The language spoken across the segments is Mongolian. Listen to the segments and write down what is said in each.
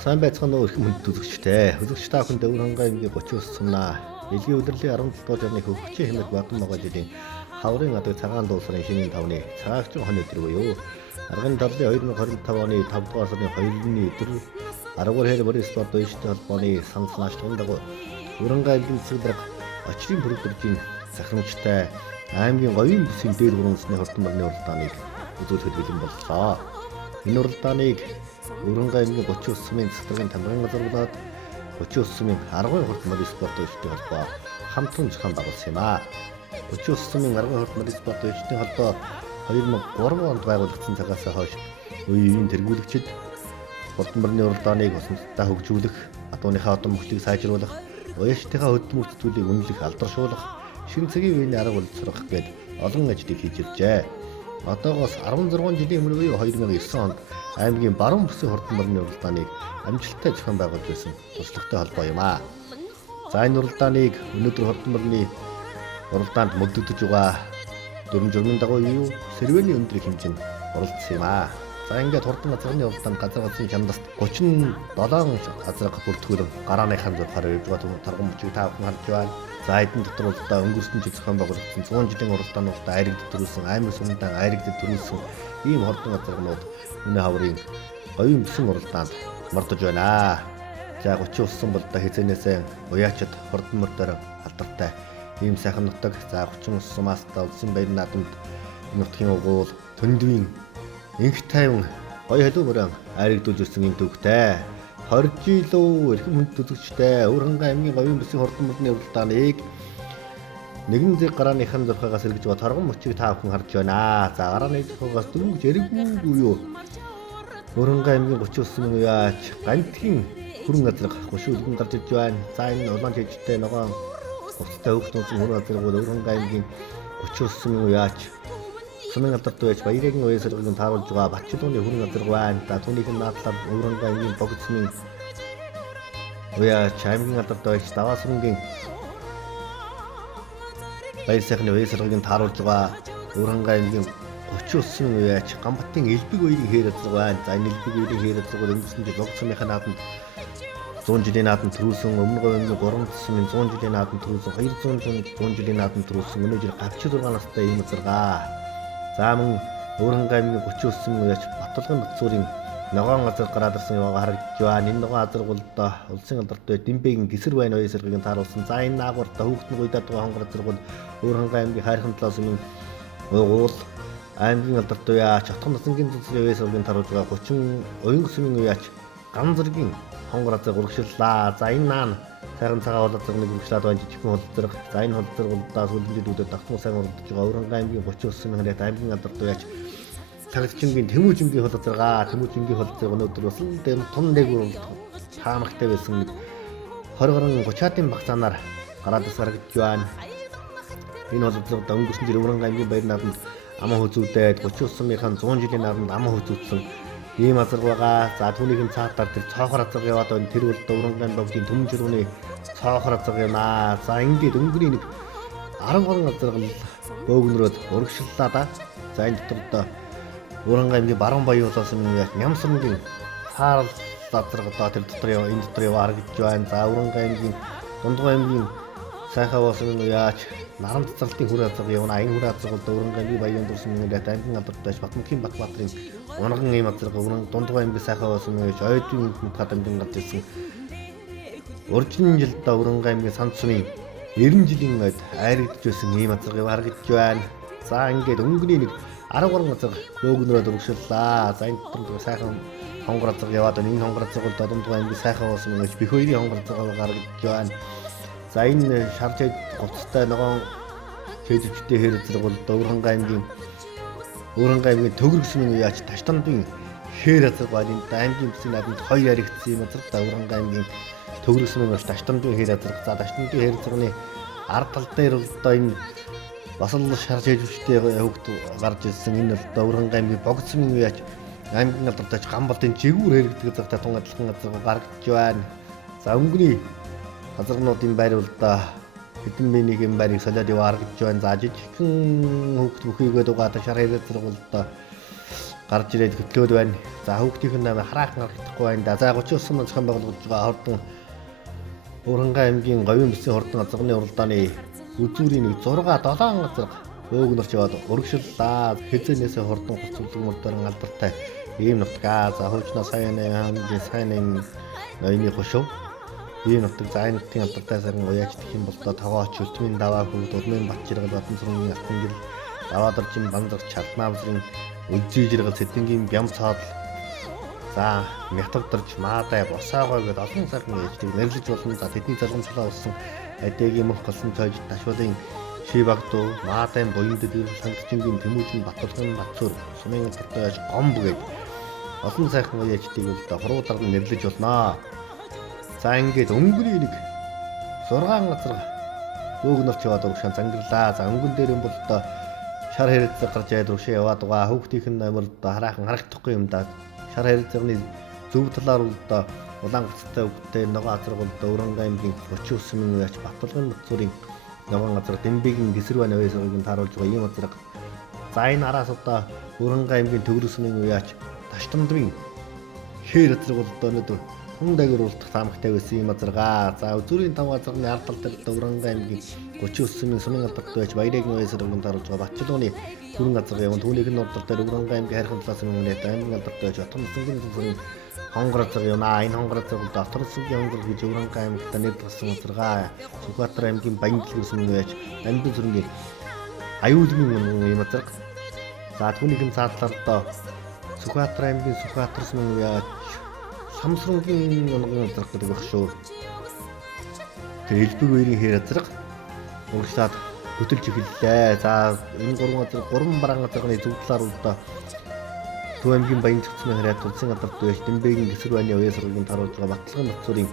Сайн байцгаана уу эрхэм хүнд үзэгчтэй. Үзэгч та бүхэнд Өвөрхангай аймгийн 39 сумнаа Илгийн удирлын 17 дугаар жарны хөгжлийн хэмээх бадан байгаа жилийн хаврын адаг цагаан дуусрын шинийн тавны цагаагчийн хонь өдөр буюу аргын талын 2025 оны 5 дугаар сарын 2-ны өдөр 10 хэр морин спорт үйлчлэлийн холбооны санал наашлахын дагуу Өвөрхангай аймгийн засаг дарга очрын бүрдэржийн захирамжтай аймгийн говийн бүсийн дээр хөрөнгөсний хортон барны уралдааныг үзүүлэхэд бэлэн боллоо. Энэ уралдааныг Өвөрхангай аймгийн 39 сумын засгийн тамирын газар болоод 39 сумын 10 хурд морин спорт үйлчлэлийн холбоо хамтран зохион байгуулсан юм а. 39 сумын 10 хурд морин спорт үйлчлэлийн холбоо 2003 онд байгуулагдсан цагаас хойш үеийн тэргүүлэгчид хурдан барны уралдааныг усамдтай хөгжүүлэх, адууныхаа одон мөчлийг сайжруулах, уяалтынхаа хөдөлмөр бүтүүлийг үнэлэх, алдаршуулах, шинэ цагийн үеийн арга боловсрох гээд олон ажлыг хийж иржээ. Одоогоос 16 жилийн өмнө буюу 2009 онд аймгийн баруун бүсийн хурдан барны уралдааныг амжилттай зохион байгуулж байсан туршлагатай холбоо юм а. За энэ уралдааныг өнөөдөр хурдан барны уралдаанд мөрдөгдөж байгаа дөрвөн журмын дагуу юу сэрвэний өндөр хэмжээнд оролцсон юм а. За ингээд хурдан газрын уралдаанд газар газрын чандаст 37 газар бүртгүүлэн гарааныхаа зургаар явж байгаа тарган мөчийг та бүхэн харж байна. За эдэн дотор уралдаа өнгөрсөн жил зохион байгуулагдсан 100 жилийн уралдаануудаа айрагдд төрүүлсэн, аймаг сумдан айрагдд төрүүлсэн ийм хурдан газрынууд өнөө хаврын говийн бүсийн уралдаанд мордож байна. За 30 улсын болдоо хязгаарнээсээ уяачид хурдан мөрдөр алдартай ийм сайхан нутаг. За 30 улс сумаас улсын баяр наадамд нутгийн угуул төндвийн инх тайван гоё халуун мөрөн айрагдуулж ирсэн юм төвхтэй. 20 жилөө эрхэм хүнд үзэгчтэй Өвөрхангай аймгийн говийн бүсийн хурдан мөрдний уралдааныг нэгэн зэрэг гарааныхаа зурхаагаас сэргэж байгаа тарган мөчийг та бүхэн харж байна. За гарааны зурхаагаас дөнгөж эрэггүй юу. Өвөрхангай аймгийн 39 сумын уяач гантгийн хүрэн газар гушуу үлгэн гарч ирж байна. За энэ улаан жижигтэй ногоон уцтай хөвгтнүүдийн хүрэн газар бол Өвөрхангай аймгийн 39 сумын уяач сумын алдарт байж баярын уяа сэргийг тааруулж байгаа Батчилууны хүрэн газар байна. За түүнийг наадлаад Өвөрхангай аймгийн богд сумын уяач аймгийн алдарт байж Даваасрынгийн баяр сайхны уяа сэргийг тааруулж байгаа Өвөрхангай аймгийн 39 сумын уяач Гамбатын элбэг уягийн хээр газар байна. За энэ элбэг уягийн хээр газар бол өнгөрсөн жил богд сумынхаа наадамд 100 жилийн наадамд төрүүлсэн, өмнө говийн 3 сумын 100 жилийн наадамд төрүүлсэн, 200 жилийн наадамд төрүүлсэн өнөө жил 36 настай ийм газаргаа. За мөн Өвөрхангай аймгийн 39 сумын уяач Баталгын нутцуурын ногоон газар гараад ирсэн яваа харагдж байна. Энэ ногоон газар бол улсын алдарт бай Дэмбэгийн гисэр байна уяа сэргийг тааруулсан. За энэ наагууртаа хүүхдэн гуйдаад байгаа хонгор газар бол Өвөрхангай аймгийн хайрхан талаа сумын уул аймгийн алдарт уяач Отгон насангийн цэцгийн уяа сэргийг тааруулж байгаа 30 уянг сумын уяач Ган зэргийн хонгор газар урагшлаа. За энэ наан сайхан цагаан хол газрыг үргэлжлээд байна жижигхэн хол зэрэг. За энэ хол зэрэг бол сүүлийн жилүүдэд давтан сайн урагдж байгаа Өвөрхангай аймгийн 39 сумын харьяат аймгийн алдарт уяач Цагчингийн Тэмүүжингийн хол зэрэг Тэмүүжингийн хол зэрэг өнөөдөр бас тун дээгүүр таамагтай байсан нэг 20 гаруй 30-аад багцаанаар гараад ис харагдж байна. Энэ хол зэрэг өнгөрсөн жил Өвөрхангай аймгийн баяр наадамд амаа хөзүүдээд 39 сумынхаа 100 жилийн наадамд амаа хөзүүдсэн ийм азар байгаа. За түүнийхэн цаатаар тэр цоохор азар яваад байна. Тэр бол Өвөрхангай богдын төмөн жиргэний цоохор азар юмаа. За ингээд өнгөрийн нэг 10 гаруй азар бөөгнөрөөд урагшлаа да. За энэ дотор Өвөрхангай аймгийн баруун баян улсын уяач Нямсрынгийн саарл азар одоо тэр дотор энэ дотор яваа харагдж байна. За Өвөрхангай аймгийн Дундгой аймгийн сайхан улсын уяач Наран цэцэрлтийн хүр азар явна. Энэ хүр азар бол Өвөрхангай аймгийн баян дурсан уяач аймгийн алдарт байж Батмөнхийн Батбаатарын унган ийм азар Дундгой аймгийн сайхан улсын уяач ойдын хад амжин гарч ирсэн. Уржин жилд Өвөрхангай аймгийн Санд сумын 90 жилийн ойд айрагдж байсан ийм азар харагдж байна. За ингээд өнгөний нэг 10 гаруй азар бөөгнөрөөд урагшлаа. За энэ дотор сайхан хонгор азар яваад байна. Энэ хонгор азар бол Дундгой аймгийн сайхан улсын уяач Бэх хоёрын хонгор азар гаргаж байна. За энэ шаржид гоцтой ногоон чэжвчтэй хэр зэрэг бол Өвөрхангай аймгийн төгөрөг сумын уяач Таштандын хээр азар байна. Энэ аймгийн бүсийн наадамд хоёр яригдсан юм азар Өвөрхангай аймгийн төгөрөг сумын уяач Таштандын хээр азар. За Таштандын хээр азарны ард тал дээр бол энэ бас л шарж чэжвчтэй хөвгт гарч ирсэн. Энэ бол Өвөрхангай аймгийн богд сумын уяач аймгийн алдарт Гамбалтын жигүүр хэрэгдэг цагтаа тун адилхан газар гаргаж байна. За өнгөний газарнуудын байр бол хэдэн минийхэн байрыг солиод яваа харагдж байна. За жижигхэн хөвгт бүхийгээд байгаа шар хэрэг зэрэг бол гарч ирээд хөтлөөд байна. За хүүхдийн намайг хараахан аврагдахгүй байна да. За 39 он зохион байгуулагдж байгаа хордон Уранга аймгийн говийн бүсийн хордон азганы уралдааны үзүүрийн 6 7 газар өөгнөрч яваад урагшлаа. Хэзэнээсээ хордон гоцлог мөрдөрн алдартай ийм нутгаа. За хөвчнөө сайн ноёны хошов. Ийм нутаг зайнтын алдартай сарын уяач гэх юм бол тогооч өлтмийн даваа хөвд урмын бат жиргал батан сүргийн алтангил даваадаржин банзар чалнаавсрын үзий жиргал сэдэнгийн бям цаад. За мятавдарч маадай босоогоо гэдээ олон сайхан ээжийг нэрлэж болно. За тэдний залгамжлаа болсон адэгийн мөх голсон цойж ташуулын шибагдуу маадай буяндэд сангчингийн тэмүүжин батулгын батцуур сумын алдартай гомб гээд олон сайхан ээжийг бол хуруудар нь нэрлэж болно. За ингээд өнгөрийн 6 газар өөгнөрч яваад урагшаа зангирлаа. За өнгөн дээр юм бол шар хэрэгцээ гарч яад урагшаа яваад байгаа. Хүүхдийн номерд хараахан харагдахгүй юм да. Шар хэрэгцээний зөв талаар бол Улаангацтай өвгтэй ногоон газар бол Уранга аймгийн 39 мянга яач Батулгын Батцуурын ногоон газар Дэмбэгийн Гэсэрвэн авьяасыг тааруулж байгаа ийм газар. За энэ араас Уранга аймгийн Төгөрөсмийн яач Таштамдрын хээр газар бол өнөөдөр хүн дагвар уралдах таамагтай байсан юм азаргаа. За үзүүрийн 5 газрын ард тал дээр Уранга аймгийн 39 сумын алдартай байж Баяргийн авьяасыг тааруулж байгаа Батчилгооны хүрэн газар явна. Түүнийг нь урдтал дээр Уранга аймгийн хайрхан талаас нь өмнөд аймгийн алдартай байж Батмасгийн сүрэн хонгор газар явна. Энэ хонгор газар бол Батмасгийн хонгор гэж Уранга аймагт нэрлэгдсэн азаргаа. Сүхбаатар аймгийн Баяндлаг сүрэн байж Амьд сүрэнгийн аюулгүй юм азар. За түүнийг нь цаадлаар Сүхбаатар аймгийн Сүхбаатар сүрэн яаж Самсрынгийн онгон газар гэдэг баг шүү. Тэр элбэг үерийн хээр газар урагшлаад хөтөлж эхэллээ. За энэ 3 газар 3 бараан газрын зөв талаар бол Төв аймгийн Баян цэцмэн хараад тулсын алдарт байж Дэмбэгийн Гэсэрвэний авьяасрын тааруулж байгаа Батлгын Батцуурын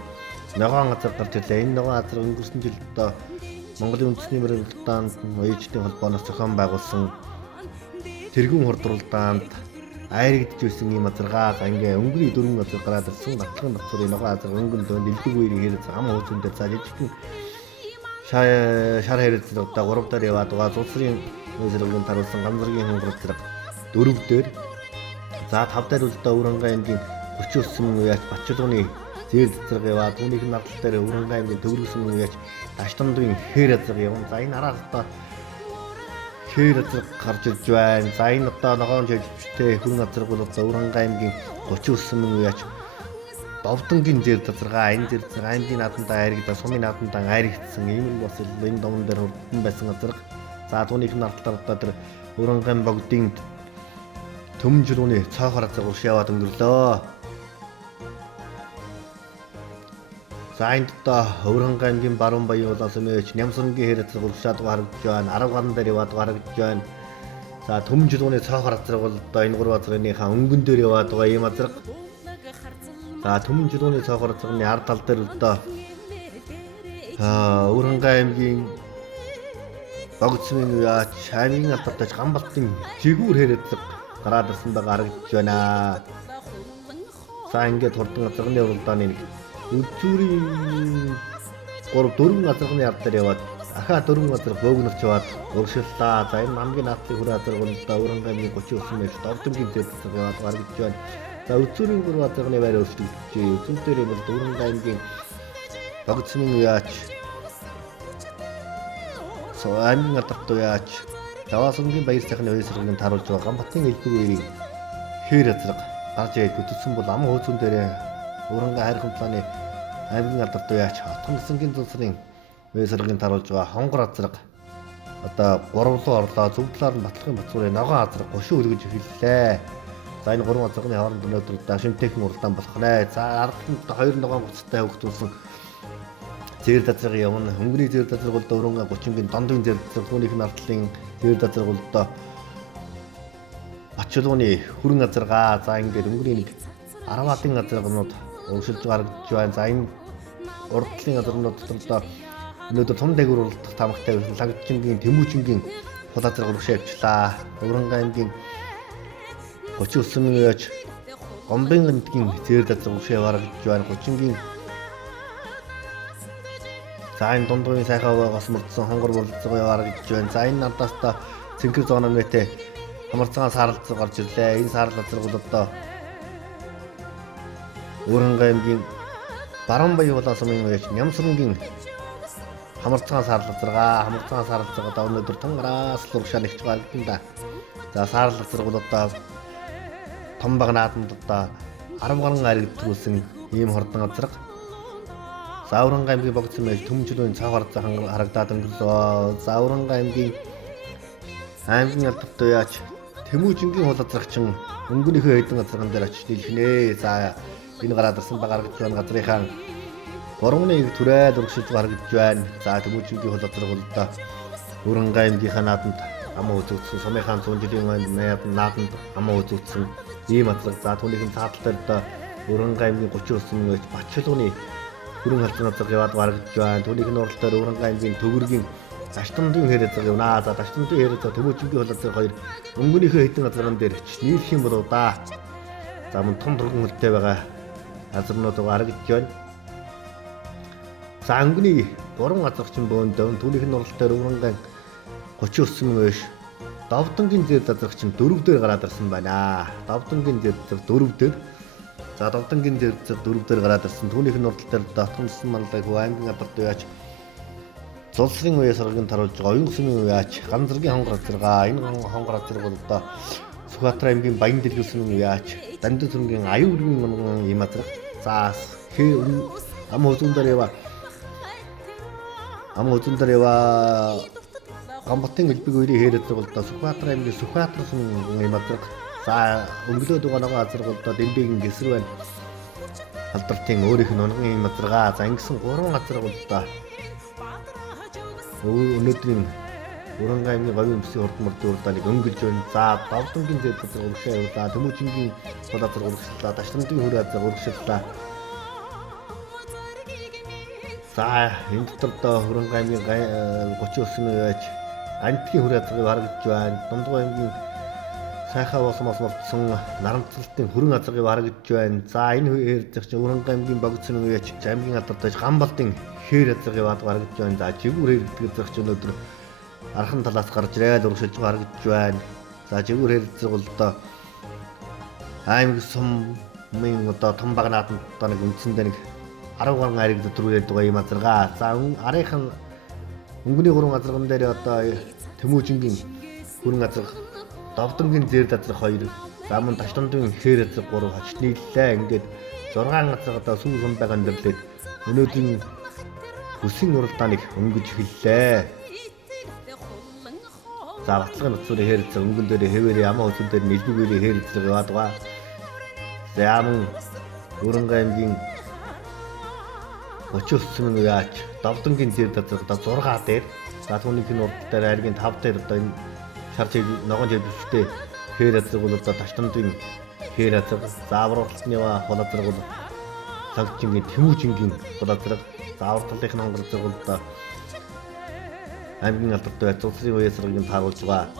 ногоон газар гарч ирлээ. Энэ ногоон газар өнгөрсөн жилд Монголын үндэсний мөрөлдаанд уяачдын холбооноос зохион байгуулсан тэргүүн хурдралдаанд айрагдж байсан юм азаргаа. За ингээ өнгөрийн 4 газар гараад ирсэн Батлгын Батцуурын ногоон газар өнгөн дөнд элбэг үерийн хээр зам хөөцөн дээр за жижигхэн шар хэрэгцээ удаа 3 дээр яваад байгаа. Улсын өсрөгийн таруулсан гамзаргийн хонгор зэрэг 4 дээр. За 5 дээр бол Уранга аймгийн 39 мянга яач Батчилгооны зээл зэрэг яваад түүнийг нь ардтал дээр Уранга аймгийн Төгөрөсөн мянга яач Таштамдрын хээр зэрэг явна. За энэ араас хээр зэрэг гарч ирж байна. За энэ ногоон жижигтэй хүрэн зэрэг бол Уранга аймгийн 39 мянга яач Довдонгийн зэр зэрэг энэ зэр зэрэг аймгийн наадмтай айрагдсан сумын наадмтай айрагдсан ийм нь бас энэ домон дээр хурдан байсан газар. За түүнийг нь ардтал дээр Уранга аймгийн богдын төмөн жирүүний цаахаар зэрэг уршиаваад өнгөрлөө. За энд Уранга аймгийн баруун баян улаан сүмээч Нямсрангийн хээр зэрэг уршаад харагдж байна. 10 гаруй дээр яваад харагдж байна. За төмөн жирүүний цаахаар зэрэг бол энэ 3 газрынхаа өнгөн дээр яваад байгаа юм азар. За төмөн жирүүний цаахаар зэрэгний ард тал дээр Уранга аймгийн богцмын яач аймгийн алдартай Гамбалтын жигүүр хээр зэрэг гараад ирсэн байгаа харагдж байна. За ингээд хурдан газрын уралдааны үзүүрийн 4 газрын ард дээр яваад ахаа 4 газар бөөгнөрч яваад урагшлаа. За энэ хамгийн наадлын хүрээ газар бол Уранга аймгийн 39 мянга Довдонгийн зээл зэрэг яваад харагдж байна. За үзүүрийн 3 газрын байр өөрчлөгдөж үзүүр дээр бол Уранга аймгийн богцмын яач аймгийн алдартай яач Даваасангийн баяр сайхны авьяасрын тааруулж байгаа Гамбатын элбэг үерийн хээр зэрэг гарч ирээд хөтөлсөн бол ам хөөцөн дээр Уранга хайрхан планы аймгийн алдартай яач Хотгонсонгийн цусрын авьяасрын тааруулж байгаа хонгор зэрэг одоо 3 руу орлоо. Зөв талаар нь Батлгын Батцуурын ногоон газар 30 өргөж эхэллээ. За энэ 3 газрын хооронд өнөөдөр шинжтэйхэн уралдаан болох нэ. За ардтанд 2 ногоон гоцтой хөгжүүлсэн зээл дазрыг явна. Хөнгөний зээл дазрыг бол Уранга 30-гийн дондын зээл дазрыг түүнийх нь ардлын зээл дазрыг бол Батчилгооны хүрэн газаргаа. За ингээд өнгөрийн 10-ын газрынууд өршөлж гаргаж байна. За энэ урдлын газрынууд дотор өнөөдөр том дээгүүр уралдах таамагтай байсан Лагчингийн Тэмүүжингийн хул газар урагшаа явчлаа. Уранга аймгийн 39 мянга яач Гомбын гэмтгийн зээл дазрыг урагшаа яваарч байна. 30-гийн за энэ дундгын сайхан аваагаас мөрдсөн хонгор борлцоо яваарч байна. За энэ надаас цэнхэр зооно нэтэ хамарцаан саарлцар гарч ирлээ. Энэ саарл газар бол одоо Өвөрхангай аймгийн Баруун Баян улаан сумын үеч Нямсрангийн хамарцаан саарлцар одоо өнөөдөр Тангараас л урагшаа нэгж байгаа юм да. За саарлцар бол одоо том баг наадамд одоо 10 гаруй ариг төрүүлсэн ийм хордон газар. За Өвөрхангай аймгийн богцсон байж төмжлөөн цав харагдаад өнгөрлөө. За Өвөрхангай аймгийн алдартай яач Тэмүүжингийн хол газрагчин өнгөнийхөө хэдэн газарган дээр очиж нийлхнэ. За энэ гараад ирсэн баг харагдж байна газрынхаа 3-1 түрээд урагшилж харагдж байна. За Тэмүүжингийн хол газар бол одоо Өвөрхангай аймгийнхаа наадамд амаа үзүүлсэн, Сумынхаан 100 жилийн наадамд амаа үзүүлсэн ийм газар. За түүнийхэн цаатал дээр одоо Өвөрхангай аймгийн 39 мөн байж Батчилгууны хүрэн халдсан газар яваад харагдж байна. Түүнийхэн урал дээр Өвөрхангай аймгийн Төгөргийн Таштамдын хэрэг зэг явна. За Таштамдын хэрэг зэг Тэмүүжингийн хол газар хоёр өнгөнийхөө хэдэн газарган дээр нийлэх юм болоо да. За мөн том турган хөлтэй байгаа газарнууд харагдж байна. За өнгөний 3 газарчин бөөндөө түүнийх нь урал дээр Өвөрхангай 39 мөн биш Довдонгийн зэр газарчин 4 дээр гараад ирсэн байна. Довдонгийн зэр 4 дээр. За Довдонгийн зэр 4 дээр гараад ирсэн. Түүнийх нь урал дээр дотгонсон мандалай хөө аймгийн алдартай яач Зулсрын үеэс саргийн таруулж байгаа оюун сумын үеач Ганзаргийн хонгор газаргаа энэ хонгор газар бол одоо Сүхбаатар аймгийн Баян дэлгүүрийн үеач Дандин сүргийн аюу үргийн ийм газар. За ам хозон дээр ява Гамбатын элбэг үерийн хэрэг бол одоо Сүхбаатар аймгийн Сүхбаатар сүмын ийм газар. За өнгөлөөд байгаа нэг газар бол одоо Дэмбэгийн гэсэр байна. Алдартын өөрийнх нь онгон ийм газаргаа. За ингэсэн 3 газар бол одоо өнөөдрийн Өвөрхангай аймгийн говийн өмсгийн хурдмөрдийн урдааныг өнгөлж байна. За Довдонгийн зэд газар урагшаа явуулаа. Тэмүүжингийн хол газар урагшлаа. Таштамдын хөр газар урагшлаа. За энэ дотор одоо Өвөрхангай аймгийн 39 үеач Антгийн хөр газрыг харагдж байна. Дундгой аймгийн сайхаа болсон нарамцалтын хөрөн газрыг харагдж байна. За энэ хэрэг чинь Өвөрхангай аймгийн богцсон үеач аймгийн алдартай Гамбалдын хээр газрыг харагдж байна. За жигүүр хэрэг газар чинь өнөөдөр архан талаас гарч ирээд урагшилж харагдж байна. За жигүүр хэрэг бол одоо аймаг сумын одоо том баг наадамд одоо нэг үндсэндээ нэг 10 гаруй ариг төрүүлээд байгаа юм азаргаа. За арийнхын өнгөний 3 газарган дээр одоо Тэмүүжингийн хүрэн газар Довдонгийн зэр газар 2. За мөн Таштамдын хээр газар 3 хачт нийллээ. Ингээд 6 газар одоо сүүл сум байгаа нэрлээд өнөөдрийн хүсийн уралдааныг өнгөж эхэллээ. За Батлагын утсны хээр газар өнгөн дээр хэвээрээ амаа хөтөн дээр нэлбэг хээр газар яваад байгаа. За мөн Өвөрхангай аймгийн 39 мөн яач Довдонгийн зэр газар одоо 6 дээр. За түүнийх нь урал дээр айргийн 5 дээр одоо энэ шарч ногоон жижигтэй хээр газар бол одоо Таштамдын хээр газар. За авралтны хол газар бол Лагжингийн Тэмүүжингийн хол газар. За авралтын хонгор газар бол одоо аймгийн алдартай Зулсрын үеэс саргийн тааруулж байгаа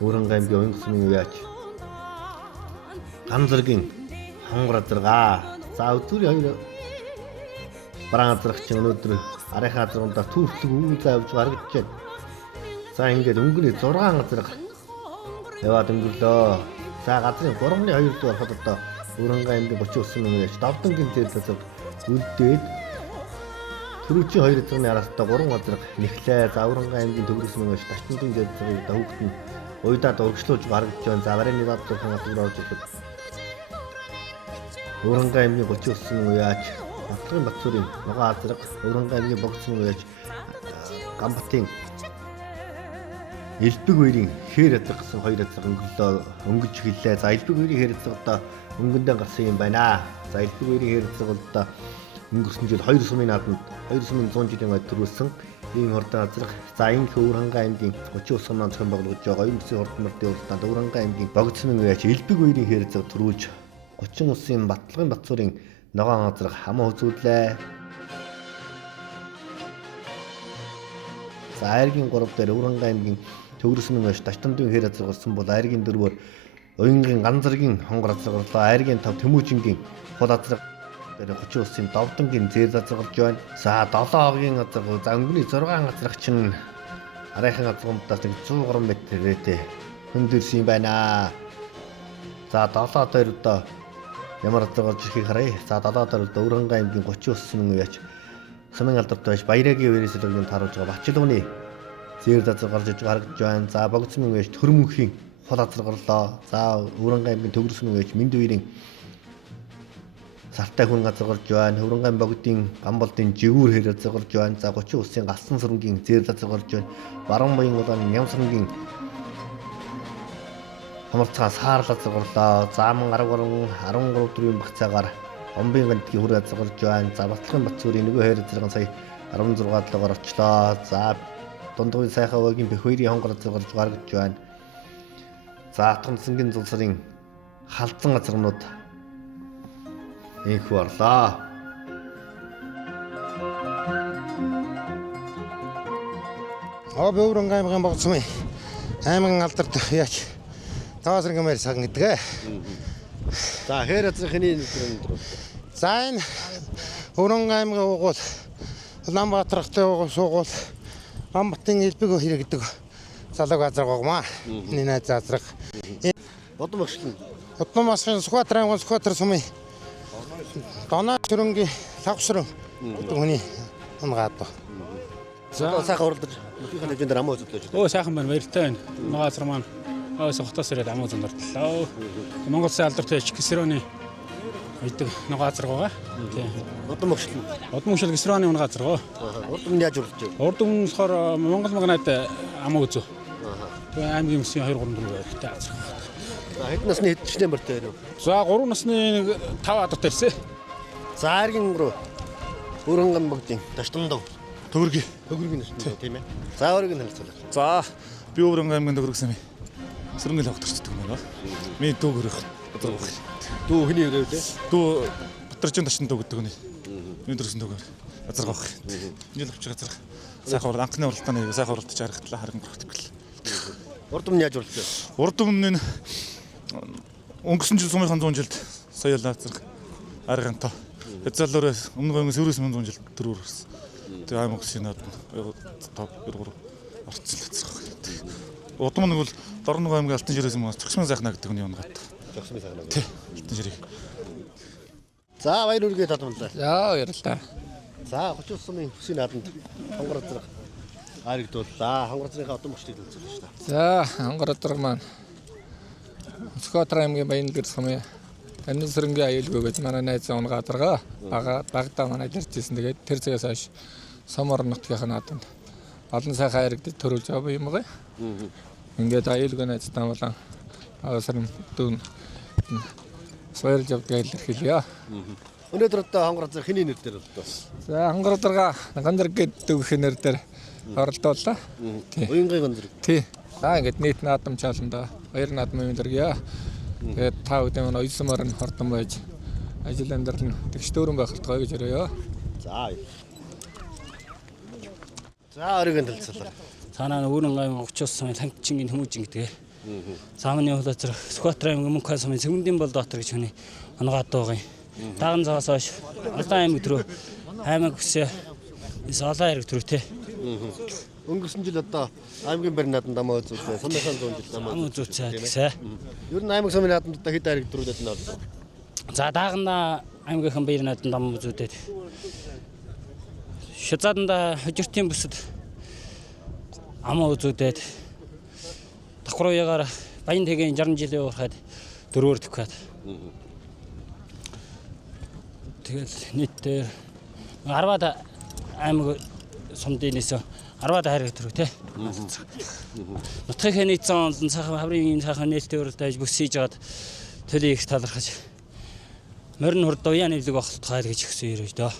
Өвөрхангай аймгийн оюун сумын үеач Ганзаргийн хонгор газаргаа. За өдөрийн 2 бараан газарч өнөөдөр арийнхаа газруудаар түүхлэг үйл авж гаргаж байна. За ингээд өнгөний 6 газар яваад өнгөрлөө. За газрын 3-2 дугаар хол одоо Өвөрхангай аймгийн 39 мөн яач Довдонгийн зэр газар үлдээд Төрүүчийн 2 газрын араас одоо 3 газар нэхлээ. За Өвөрхангай аймгийн Төгөрс мөн яач Таштамдын зэр газрыг одоо хүүхэд нь уйдаад урагшлуулж гаргаж байна. За барины гадуур газар орж ирэхэд Өвөрхангай аймгийн 39 мөн яач Батлагын Батцуурын ногоо газар Өвөрхангай аймгийн богцсон үеач Гамбатын элбэг үерийн хээр газар гэсэн 2 газар өнгөж эхэллээ. За элбэг үерийн хээр газар одоо өнгөндөө гарсан юм байна. За элбэг үерийн хээр газар бол одоо өнгөрсөн жил 2 сумын наадамд 2 сумын 100 жилийн ойд төрүүлсэн ийм хордон газар. За энэ Өвөрхангай аймгийн 39 сумын зохион байгуулж байгаа оюун усны хурдмөрдийн уралдаанд Өвөрхангай аймгийн богцсон үеач элбэг үерийн хээр газар төрүүлж 30 усын Батлагын Батцуурын ногоон газар хамаа үзүүллээ. За айргийн 3 дээр Өвөрхангай аймгийн Төгөрс мөн яач Таштамдын хээр газар гарсан бол айргийн 4-өөр Уянгийн Ганзаргийн хонгор газар гарлаа. Айргийн 5 Тэмүүжингийн хол газар дээр 30 усын Довдонгийн зэр газар гарч байна. За 7 хогийн газар за өнгөний 6 газарч чинь арайхан газруудаас нэг 100 гаруй метртэй Хүндэрсэн юм байна. За 7 дээр одоо ямар зогорж ирхийг харъя. За 7 дээр одоо Өвөрхангай аймгийн 39 мөн үеч сумын алдарт байж Баяраагийн үеэрээс илэргийн тааруулж байгаа Бачилууны зээр зазар гарч иж харагдж байна. За богцмын үеч Төрмөнхийн хол азар гарлоо. За Өвөрхангай аймгийн Төгөрсөн үеч Мэнд үеэрийн Сартай хүн газар гарч байна. Өвөрхангай богдын Гамболдын Жигүүр хэрэг газар гарч байна. За 30 усын Галсан сүрэнгийн зээр зазар гарч байна. Баруун Баян улааны Нямсрангийн Хамарцаа саар газар гарлоо. Зааман 13 дөрвийн багцаагаар Омбын гандгийн хүр газар гарч байна. За Батлагын Батцуурийн нөгөө хайр зэрэг сая 16 долоогоор очлоо. За Дундгуй сайхан уугийн Бэхвэрийн хонгор газар гарч гаргаж байна. За Атгамцангийн Зулсрын халдсан газарнууд инхүү орлоо. Өвөрхангай аймгийн богцмын аймгийн алдарт яач Таасрын гэмээр сагн гэдэг. За хээр азрын өндөр. За энэ Өвөрхангай аймгийн уугуул Улаанбаатархтай уугуул суугуул Гамбатын элбэг хэрэг гэдэг залууг азраг гоомаа. Энэ найз азраг. Бодом багшлан. Бодом багшлан Сүхбаатар аймгийн Сүхбаатар сумын Доноо төрөнгийн лавсрын гэдэг хүний унгаад ба. За сайхан уралдаж нөхөхийн хэмжээнд амуу үзүүлж байна. Өө сайхан байна, баяртай байна. Нугаазар маань хотоос ирээд амуу зөндөрлөө. Монгол Улсын алдарт байж Гисроны гэдэг нугаазар байгаа. Тийм. Бодом багшлан. Удам шил Гисроны нугаазар гоо. Урд нь яаж уралж вэ? Урд нь болохоор Монгол магнад амуу үзв. Тэгээ аймгийн өмсгийн 2 3 4 байртай азар. За хэд насны хэдчнээ мөртэй байна уу? За 3 насны 5 адат ирсэн. За аргийн руу Өвөрхангай богдын Таштамдав Төгөргийн нэштэй тийм ээ. За өөрийг нь хэлцүүлээ. За би Өвөрхангай аймгийн Төгөргсөн юм. Сэрэнгээл хогторчдөг юм байна. Миний дүүгөрөх. Дүү хэний өрөө лээ? Дүү Батаржин ташин дүү гэдэг нь. Миний дөрсөн дүүгээр азар гоох. Энд л авчих азар. Сайхан урал анхны уралдааны сайхан уралдаж харагдлаа харин гэх юм. Урдум нь яаж уралж вэ? Урдум нь өнгөрсөн жил сумын 100 жилд соёлоо азар аргантаа. Эцэлээр өмнө сүүрээс 100 жил төрөөр ирсэн. Тэгээ аймаг синад топ 3 орцсон азар. Удам нэг бол Дорног аймгийн Алтан жирээс юм Цогцмын сайхна гэдэг нь юунгаад. Цогцмын сайхна. Тий. Алтан жирийг. За баяр үргээ татваллаа. За баярлалаа. За 30 сумын хүсийн нааданд хонгор азрах харагдууллаа. Хонгор азрынхаа удам багшлыг хэлцүүлж байна. За хонгор азрах маань Сүхбаатар аймгийн Баянлгэр сумын Анин сэрэнгийн аюулгүй гэж манай найз унгаа азаргаа багада манай дэрчсэн. Тэгээд тэр цагаас хойш Сомор нутгийнхаа нааданд олон сайхан харагдаж төрүүлж байгаа юм байна. Ингээд аюулгүй найзтай болон авсрын дүүн соёлж явдаг илэрхийлье. Өнөөдөр одоо хонгор азрах хэний нэр дээр болдоо? За хонгор азрах Гандар гэдэг нэр дээр оролдууллаа. Уянгийн гондөр. Тий. За ингээд нийт наадам чаландаа баяр наадам юм дэргийа. Тэгээд та бүхэн манай оюусан морин хортон байж ажил амьдрал нь тэгшtöөрөн байх болтгой гэж өрөөё. За. За өөрийг нь хэлцүүлээ. Цаанаа Өвөрхангай 30 сумын Лангчингийн хүмүүжин гэдэг. Самны хол азар Сүхбаатар аймгийн Мөнхай сумын Цэвэндийн бол доотор гэж хүний унгаад байгаа юм. Даган цагаас хойш Алдаан аймаг төрөө аймаг хүсээ олон хэрэг төрөтэй. Өнгөрсөн жил одоо аймгийн барь нааданд амаа үзүүлсэн. Сумынхаа 100 жил амаа үзүүлсэн гэсэн. Ер нь аймаг сумын нааданд одоо хэд хэрэг төрүүлээд нь болсон. За даагна аймгийнхан баяр нааданд амаа үзүүлээд. Шазааданда хожиртын бүсэд амаа үзүүлээд. Давхрууягаар Баян тэгийн 60 жилийн уурхад 4-өр төгөөд. Тэгэл нийтээр 10-аад аймаг сумдынээс 10-аад хайрыг төрөө тий. Нутгийн нийцэн сайхан хаврын сайхан нээлттэй уралдаж бүсийж жаад төлөй их талархаж морин хурд уян нэвлэг багталтгаал гэж өгсөн юм дөө.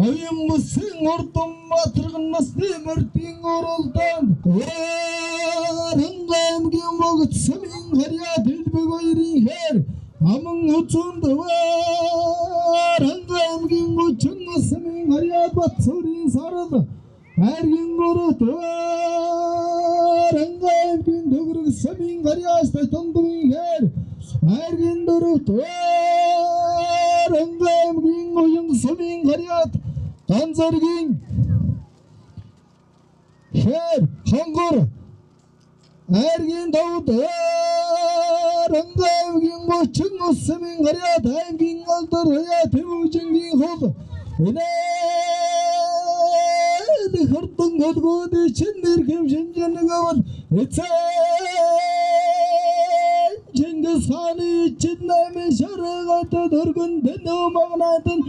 Оюмсын урдум матрган насны мөрдийн оролдонд Өвөрхангай аймгийн богд сумын харьяа дэлбэг хоёрын хэр аман уцунд Өвөрхангай аймгийн 30 сумын харьяа Батцуурын сарал хайргийн өрөөд Өвөрхангай сумын гарьяастай тундын хэр айргийн дөрөвт ангаймгийн уян сумын гарьяат ганцэргийн хэр хонгор айргийн давд ангаймгийн бочин сумын гарьяат аймгийн алдар хаяа тэвүүжингийн хол инээд хортон голгод чиндэр хэм шинжэнэгавал эцээ Чингис хааны чиннами шарагат дөргөн дэнөө магнатын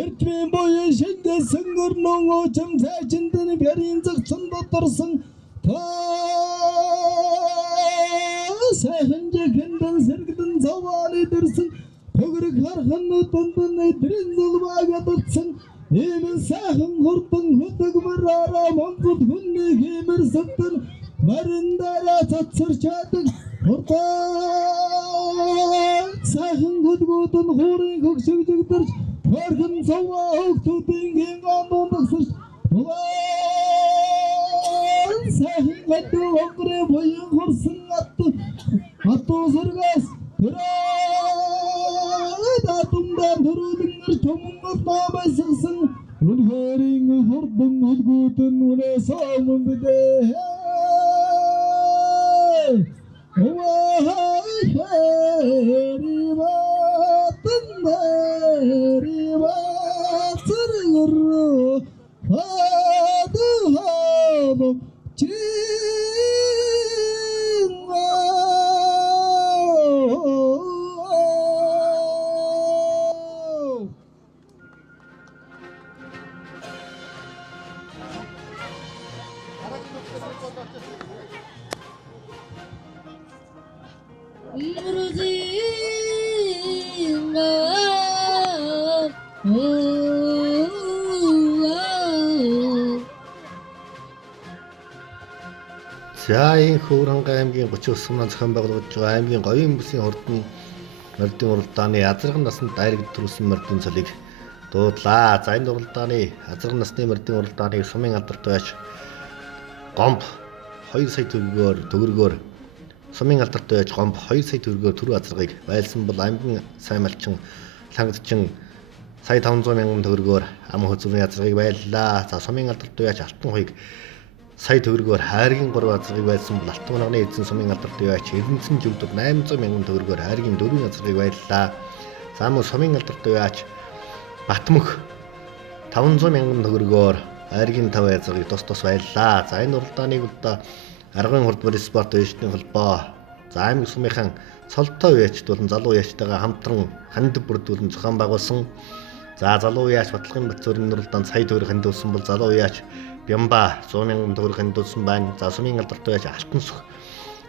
эртмийн боён шингээс сөнгөрнөн очим цаачиндэн бярийн зэгцэн доторсон сайхан жигэндэн сэргдэн завааны дэрсэн төгрөг хархан нутандан эдрэн зулбаага татсан ийм сайхан хурдан хөдөг мараараа Монгол хүнний хэмэрсэнтэн мариндараа цацар чадаг хурдан сайхан хөдгүүдэн хуурын хөгшигжигдэрч хөргөн цаваа хөгтүүдийн гингаан дундагсарч сайхан гадуу онгорын буян хурсан атуу сэргээс Татумдан төрөлөнгөр томонгол таамайсгсан үнхэрийн хурдан хөлгүүдэн үнээс өмнө бидээ За энэ Хөвранга аймгийн 39 ман зохион байгуулагдж байгаа аймгийн говийн бүсийн хурдан мордын уралдааны азарган насанд дайрагд төрүүлсэн мордын цолыг дуудлаа. За энэ уралдааны азарган насны мордын уралдааныг сумын алдарт байж гомб 2 сая төгрөгөөр сумын алдарт байж гомб 2 сая төгрөгөөр түрүү азаргыг байлсан бол аймгийн сайн малчин лангадчин сая 500 мянган төгрөгөөр ам хөзөрийн азаргыг байллаа. За сумын алдарт байж алтан хуйг сая төгрөгөөр хайргийн 3 азаргыг байлсан бол алтан унагны эзэн сумын алдарт байж Эрдэнэсэн живдэр 800 мянган төгрөгөөр хайргийн 4 азаргыг байллаа. За мөн сумын алдарт байж Батмөх 500 мянган төгрөгөөр хайргийн 5 азаргыг тус байллаа. За энэ уралдааныг одоо аргын хурдмөр спорт өвчтний холбоо за аймаг сумынхан цолтой үеачд болон залуу үеачтайгаа хамтран ханд бүрдүүлэн зохион байгуулсан. За залуу үеач Батлагын Батцорын уралдаанд сая төгрөг хандуулсан бол залуу үеач Бямба 100 мянган төгрөг хандуулсан байна. За сумын алдарт байж Алтан сүх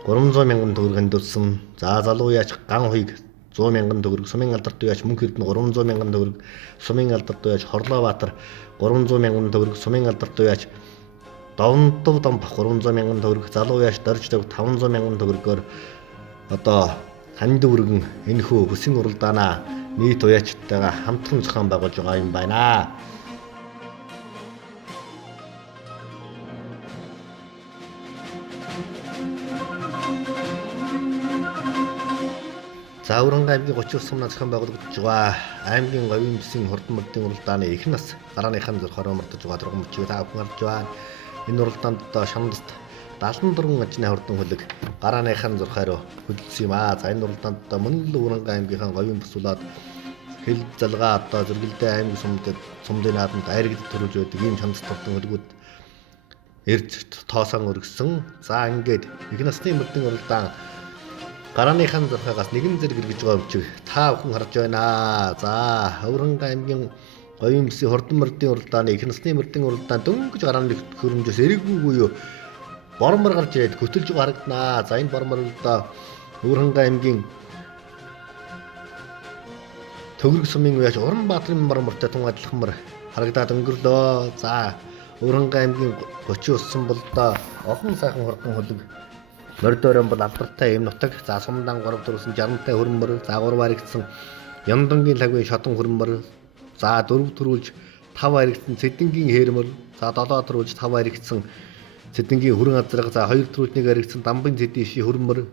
300 мянган төгрөг хандуулсан. За залуу үеач Ган хуйг 100 мянган төгрөг, сумын алдарт үеач Мөнх Эрдэнэ 300 мянган төгрөг, сумын алдарт үеач Хорлообаатар 300 мянган төгрөг, сумын алдарт үеач Довнтов Домб 300 мянган төгрөг, залуу үеач Дорждог 500 мянган төгрөгөөр одоо ханд өргөн энэхүү бүсийн уралдаанаа нийт уяачтайгаа хамтран зохион байгуулж байгаа юм байна. За Хөвранга аймгийн 39 ман зохион байгуулагдж байгаа аймгийн говийн бүсийн хурдан мордын уралдааны их нас гарааныхан зөрхөөрөө мордож байгаа турган мөчөө та бүхэн харж байна. Энэ уралдаанд одоо шандаст 74 ажны хурдан хөлөг гарааныхан зөрхөөрөө хөдөлсөн юм аа. За энэ уралдаанд одоо мөн л Хөвранга аймгийнхаа говийн бүсүүлээд хэл залгаа одоо зөргөлдөө аймаг сумдын наадамд айрагд төрүүлж байдаг ийм шандаст хурдан хөлгүүд эрж тоосон өргөсөн. За ингээд их насны мордын уралдаан гарааныхан зурхаагаас нэгэн зэрэг эргэж байгаа өмчийг та бүхэн харж байна. За Хөвранга аймгийн говийн бүсийн хурдан мордын уралдааны их насны мордын уралдаан дөнгөж гарааны хөрөмжөөс эрэггүй юу бормор гарч ирээд хөтөлж байгаа харагданаа. За энэ бормор одоо Хөвранга аймгийн Төгөрөг сумын үеач Уранбаатарын бормортой тун адилхан харагдаад өнгөрлөө. За Хөвранга аймгийн 39 бол одоо олон сайхан хурдан хөлөг мордорон бол алдартай юм нутаг. За сумдан 3 төрүүлсэн 60-тай хөрмөр, за 3 харигдсан Яндонгийн лагуйн шатан хөрмөр, за 4 төрүүлж 5 харигдсан Цэдэнгийн хээрмөр, за 7 төрүүлж 5 харигдсан Цэдэнгийн хүрэн азраг за 2 төрөлтнийг харигдсан дамбын цэдийн иши хөрмөр.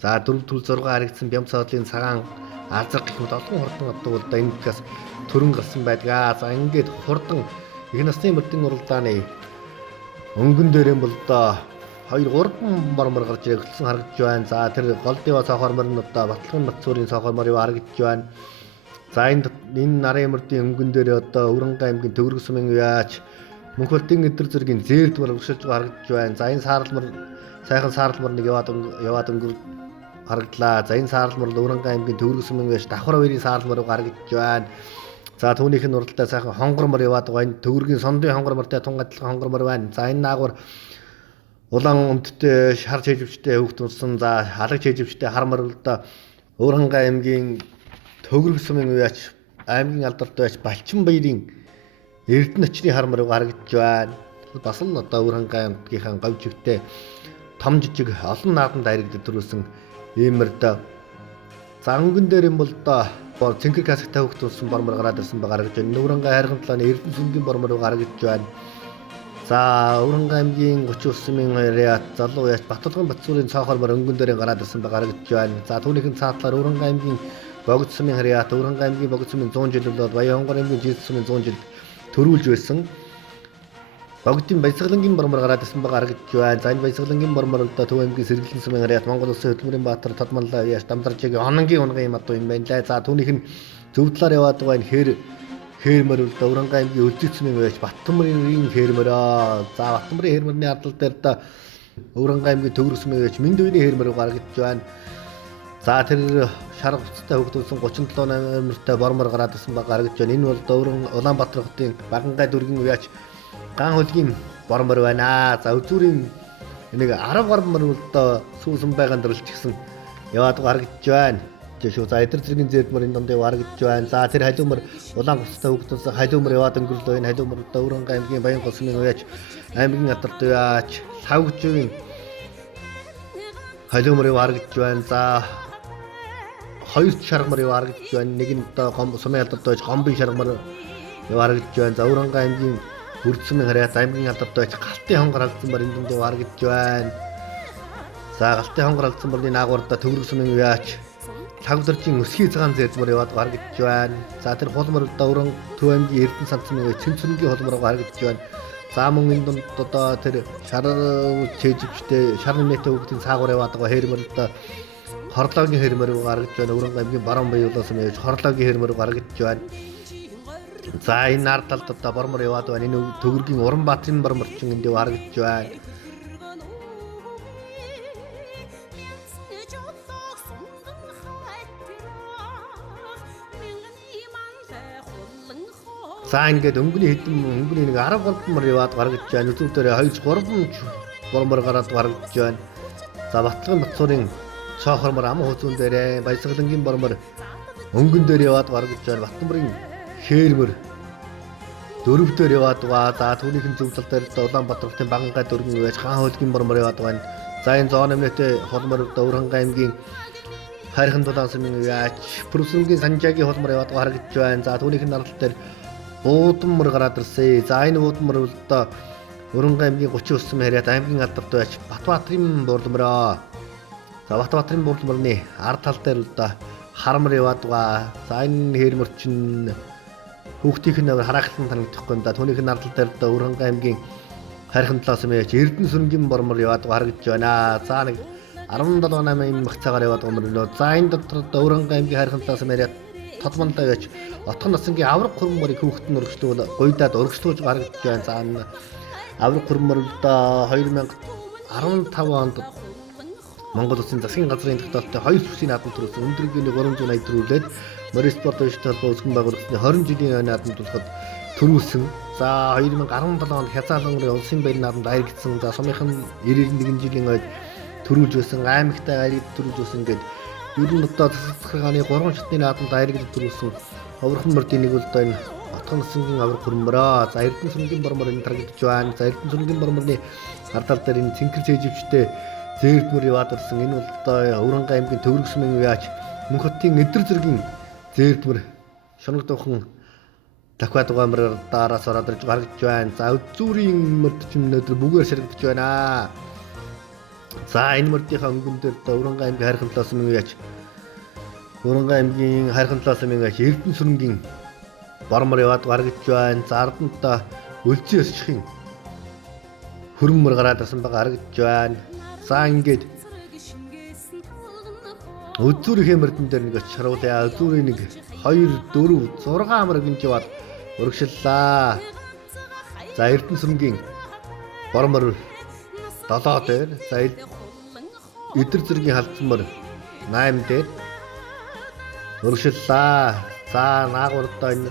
За 4 төрөл 6 харигдсан Бямцаадлын цагаан азраг гэх мэт олон хурдан одоо бол да энэ бас төрөн гарсан байдаг. За ингээд хурдан их насны мөрдөн уралдааны өнгөн дээрэн бол одоо 2-3 мормор гарч ирсэн харагдж байна. За тэр гол дэва цаахаар морин одоо Батлагын Батцуурын цаахаар морин харагдж байна. За энэ нарын мөрдийн өнгөн дээр одоо Өврөнгө аймгийн Төвөрг сумын яач Мөнхбөлтийн эдэр зэргийн зээрд мөр өршөлж харагдж байна. За энэ сааралмар сайхан сааралмар нэг яваад өнгөр харагдлаа. За энэ сааралмар Өврөнгө аймгийн Төвөрг сумын яач давхар хоёрын сааралмар харагдж байна. За түүнийх нь уралдаа сайхан хонгормор яваад байгаа. Энэ Төвөргийн сондын хонгормортой тун адилхан хонгормор байна. За энэ наагур улаан өмдтэй шар чэжвчтэй хөвгт унсан. За хаlag чэжвчтэй хармар уралдаа Өврөнгө аймгийн Төвөрг сумын яач аймгийн алдартай яач Балчин баярын Эрдэнэ очны хармар харагдж байна. Бас л одоо Өврөнгө аймгийнхаа говь живтэй том жижиг олон наадамд харигддаг төрүүлсэн иймэрдэ. За өнгөн дээр юм бол одоо цэнхэр касагтай хөвгт унсан бормор гараад ирсэн байгаа харагдж байна. Өврөнгө хайрхан талааны Эрдэнэ сүнгийн бормор харагдж байна. За Өврөнгө аймгийн 30 ус сумын яат залуу яач Батлагын Батцуурын цаахаар мөр өнгөн дээр гараад ирсэн байгаа харагдж байна. За түүнийхэн цаатлаар Өврөнгө аймгийн Богд сумын яат Өврөнгө аймгийн Богд сумын 100 жил бол Баянгор аймгийн Жид сумын 100 жил төрүүлж байсан. Богдын Баясгалангийн бормор гараад ирсэн байгаа харагдж байна. За энэ Баясгалангийн бормор одоо Төв аймгийн Сэргэлэн сумын яат Монгол Улсын хөдөлмөрийн баатар Тодманлаа яаш Дамдаржиг ононгийн унгын юм одоо юм байна лээ. За түүнийх нь зөв талаар яваад байгаа энэ хээрмөр бол Өврөнгө аймгийн Өлзий сумын яаш Баттамрын хээрмөрөө. За Баттамрын хээрмөрний ардал дээр одоо Өврөнгө аймгийн Төвөрг сумын яаш Миндөвний хээрмөр харагдж байна. За тэр шар хувцастай хөгдүүлсэн 37 номертой бормор гараад ирсэн байгаа харагдж байна. Энэ бол Улаанбаатар хотын Багангай дүргийн яач ган хөлгийн бормор байна. За үзүүрийн нэг 10 гаруй мөр бол сүүсэн байгаан дөрлж гисэн яваад харагдж байна. Жишээ за эдэр зэргийн зэдмөрийн донд харагдж байна. За тэр халиумөр улаан хувцастай хөгдүүлсэн халиумөр яваад өнгөрлөө. Энэ халиумөр одоо Өврөнгө аймгийн Баянгол сумын яач аймгийн алдартай яач Савгжийн халиумөр харагдж байна. За хоёр шаргамар харагдж байна. Нэг нь одоо сумын алдартай гомбын шаргамар харагдж байна. За Өврөнгө аймгийн Үрдсмийн харьяат аймгийн алдартай галтын хонгор алдсан бар энэ дунд харагдж байна. За галтын хонгор алдсан барны наагуурда Төвөрг сумын яач Тагдаржийн өсгий цагаан зэзмөр яваад харагдж байна. За тэр холмор одоо Төв аймгийн Эрдэнэ санцны Цэнцүрэнгийн холмор харагдж байна. За мөн энэ дунд одоо тэр шар чэжвчтэй шар нэмэтэй хөвгтийн цаагуур яваад байгаа хээрмөр одоо хорлоогийн хээрмөр харагдж байна. Өврөнгө аймгийн Баруун Баяулаас юм яаж хорлоогийн хээрмөр харагдж байна. За энэ ардалд одоо бормор яваад байна. Энэ Төвөргийн Уранбаатарын борморчин энд харагдж байна. За ингээд өнгөний нэг 10 голбмор яваад харагдж байна. Үзүүр дээр 2-3 бормор гараад харагдж байна. За Батлагын Батцуурын цаахар мөр ам хөөцөн дээр Баясгалангийн бормор өнгөн дээр яваад харагдж байна. Баттамрын хээрмөр дөрөв дээр яваад байгаа. За түүнийхэн зөв тал дээр Улаанбаатар хотын Багангай дөрвөн байж хаан хөлгийн бормор яваад байна. За энэ зоон нэмнэтэй холмор Өврөнгө аймгийн хайрхан дулаан сумын яач Пүрсэнгийн Санжаагийн холмор яваад харагдж байна. За түүнийхэн ардал дээр Буудмөр гараад ирсэн. За энэ Буудмөр бол одоо Өврөнгө аймгийн 30 ус сумын харьяат аймгийн алдартай байж Батбаатарын буурлмороо. За Батбаатарын буурлморны ард тал дээр одоо хармар яваад байгаа. За энэ хээрмөр чинь хүүхдийнх нь хараахан танигдахгүй да. Түүнийх нь ардал дээр одоо Өврөнгө аймгийн хайрхан талаас юм яач Эрдэнэ сүрэнгийн бормор яваад харагдж байна. За нэг 17-8 мах цагаар яваад байгаа мөрөө. За энэ дотор одоо Өврөнгө аймгийн хайрхан талаас юм яриад Тодманлаа яач Отхон насангийн авраг хурмморыг хүүхэд нь өргөжлөөл гойдаад өргөжлөж харагдж байна. За энэ авраг хурммор одоо 2015 онд Монгол Улсын засгийн газрын тогтоолттой 2 төсвийн наадам төрүүлсэн. Өндрөгийн 380 төрүүлээд Морис спорт өвчтөл үүсгэн байгуулагдсны 20 жилийн наадамд болохоор төрүүлсэн. За 2017 онд Хязгаалангарын улсын баяр наадамд аяргдсан. За сумынхан 91 жилийн ойд төрүүлж байсан. Аймагтай аяргд төрүүлж байсан гэдэг. Ер нь одоо засгийн газрын 3 шатны наадамд аяргд төрүүлсэн. Ховрхон мөрдийн нэг бол одоо энэ Отхон насангийн авраг хурммороо. За Эрдэнэ сүрэнгийн бормор энэ тарагдж байна. За Эрдэнэ сүрэнгийн борморны ардал дээр энэ цэнхэр цэжвчтэй зээрдмөр яваад ирсэн. Энэ бол одоо Өврөнгө аймгийн Төвөрг сумын яач Мөнхбөлтийн эдэр зэргийн зээрдмөр шунаг дуухан дахиад угаамраар daarаас ороод ирж гаргаж байна. За үзүүрийн мөрд ч өнөөдөр бүгээр сэргэж байна. За энэ мөрдийнхаа өнгөн дээр Өврөнгө аймгийн хайрхан талаас нь яаж Өврөнгө аймгийн хайрхан талаас нь яаж Эрдэнэ сүрэнгийн бормор яваад гаргаж байна. За ардантаа өлзий өсчихин хөрмөр гараад асан байгаа харагдж байна. За ингээд үзүүрийн мөрдөн дээр нэг очруулъя. Үзүүрийн 1 2 4 6 амраг гинж яваад урагшлаа. За Эрдэнэ сүрэнгийн бормор 7 дээр. За Идэр зэргийн халдсмар 8 дээр урагшлаа. За наагуурдаа энэ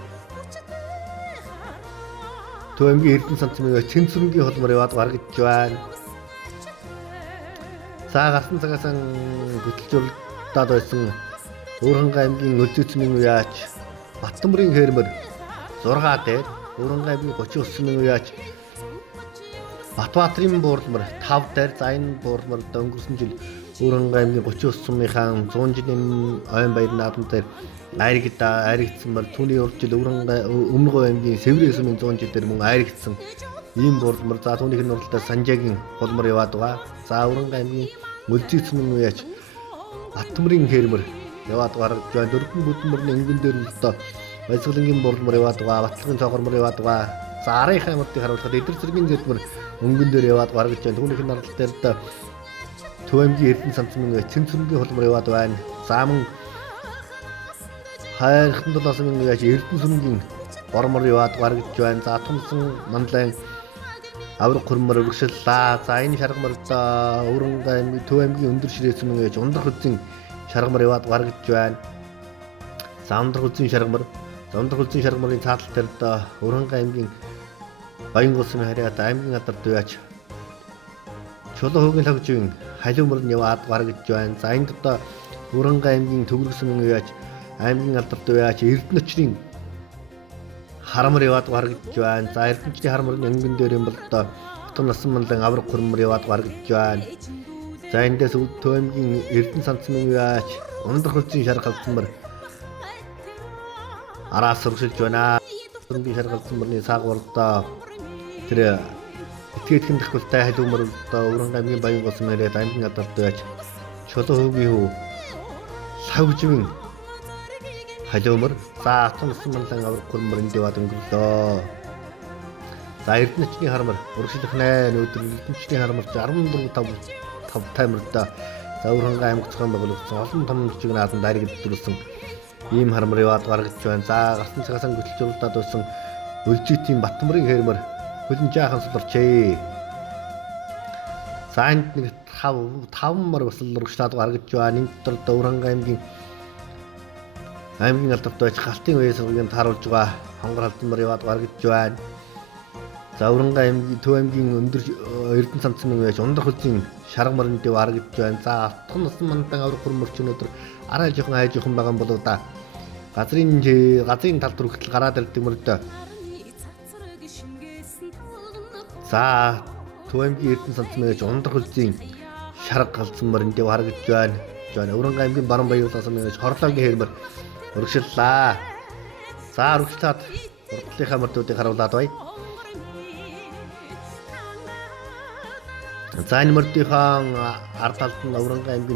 Төвөмгийн Эрдэнэ санцмын Цэнцүрэнгийн холмор яваад гаргаж байна. За гарсан цагаас хөтөлжүүлдаад байсан Өврөнгө аймгийн Өлзийцмийн уяач Баттамрын хээрмэр 6 дээр Өврөнгө аймгийн 39-ийн уяач Батбаатрын буурлмар 5 дээр. За энэ буурлмар өнгөрсөн жил Өврөнгө аймгийн 39-ийн 100 жилийн ойн баяр наадам дээр айрагдсан түүний урд жил Өмнөг аймгийн Сэврийн сумын 100 жил дээр мөн айрагдсан ийм буурлмар. За түүнийх нь уралдаа Санжаагийн холмор яваад байгаа. За Өврөнгө аймгийн Өлзийцмийн уяач Баттамрын хээрмэр яваад гаргаж байна. Дөрвөн бүдмөрний өнгөн дээр үлдээ Баясгалангийн буурлмар яваад байгаа. Батлагын цогормор яваад байгаа. За Арын хаймтыг харуулхад Идэр зэргийн зэлмэр өнгөн дээр яваад гаргаж байна. Түүнийх нь арал дээр Төвөмгийн Эрдэнэ санцмын Цэнцүрэнгийн холмор яваад байна. За мөн хайрхан талаас нь яаж Эрдэнэ сүрэнгийн бормор яваад гаргаж байна. За Томсон манлайн авраг хөрмөр өргөшлөө. За энэ шаргамарт Өврөнгө аймгийн Төв аймгийн өндөр ширээсэн гэж ундрах үзэн шаргамар яваад гаргаж байна. За ундрах үзэн шаргамарын цаатал дээр Өврөнгө аймгийн Баян улсын харьяат аймгийн алдарт уяач Чулуу хөөгийн лагжийн халиумөр нь яваад гаргаж байна. За энд Өврөнгө аймгийн Төгөргсөн уяач аймгийн алдарт уяач Эрдэнэчрийн харамар яваад гаргаж байна. За Эрдэнэчрийн харамрын өнгөн дээр юм бол Хотон насан манлан авраг хөрмөр яваад гаргаж байна. За эндээс Төв аймгийн Эрдэнэ санцмын уяач ундрах үлзийн шаргалцмар араас сургуулж байна. Өнгийн шаргалцмарны саагуурдаа тэр этгээдхэн тахвалтай халиумөр Өврөнгө аймгийн Баян улсын харьяат аймгийн алдарт уяач Чулуу хөөгийн хүү лавживын халиумөр. За Хотон насан манлан авраг хөрмөр энд яваад өнгөрлөө. За Эрдэнэчрийн харамар урагшлах 8 өдөр Эрдэнэчрийн харамар 14 таймерда за Өврөнгө аймаг зохион байгуулагдсан олон том жижиг наадам дайраг дэвтэрсэн ийм харамар яваад гаргаж байна. За гарсан цагаас хөтөлжүүлдаад байсан Өлзийцийн Баттамрын хээрмэр хөлн жаахан суларчээ. За энд нэг 5 мар бас урагшлаад гаргаж байна. Энэ дотор Өврөнгө аймгийн алдарт байж галтын үеийн сургуулийн тааруулж байгаа хонгор халдмар яваад гаргаж байна. За Өврөнгө аймгийн Төв аймгийн өндөр Эрдэнэ санцмын уяач ундрах үлзийн шаргамарнд дэв гаргаж байна. За Хотон насан манлан авраг хөрмөрч өнөөдөр арай жоохон хайжхан байгаа болоо да. Газрын талд хүртэл гараад ирдэг мөрдөө. За Төв аймгийн Эрдэнэ санцмын уяач ундрах үлзийн шарга халдмарнд дэв гаргаж байна. Өврөнгө аймгийн Баруун Баян-улсын уяач Хорлоогийн хээрмэр урагшлаа. За урагшлаад урдлынхаа мөрдүүдийг харуулад бай. За энэ мөрдийнхаа ард талд нь Өврөнгө аймгийн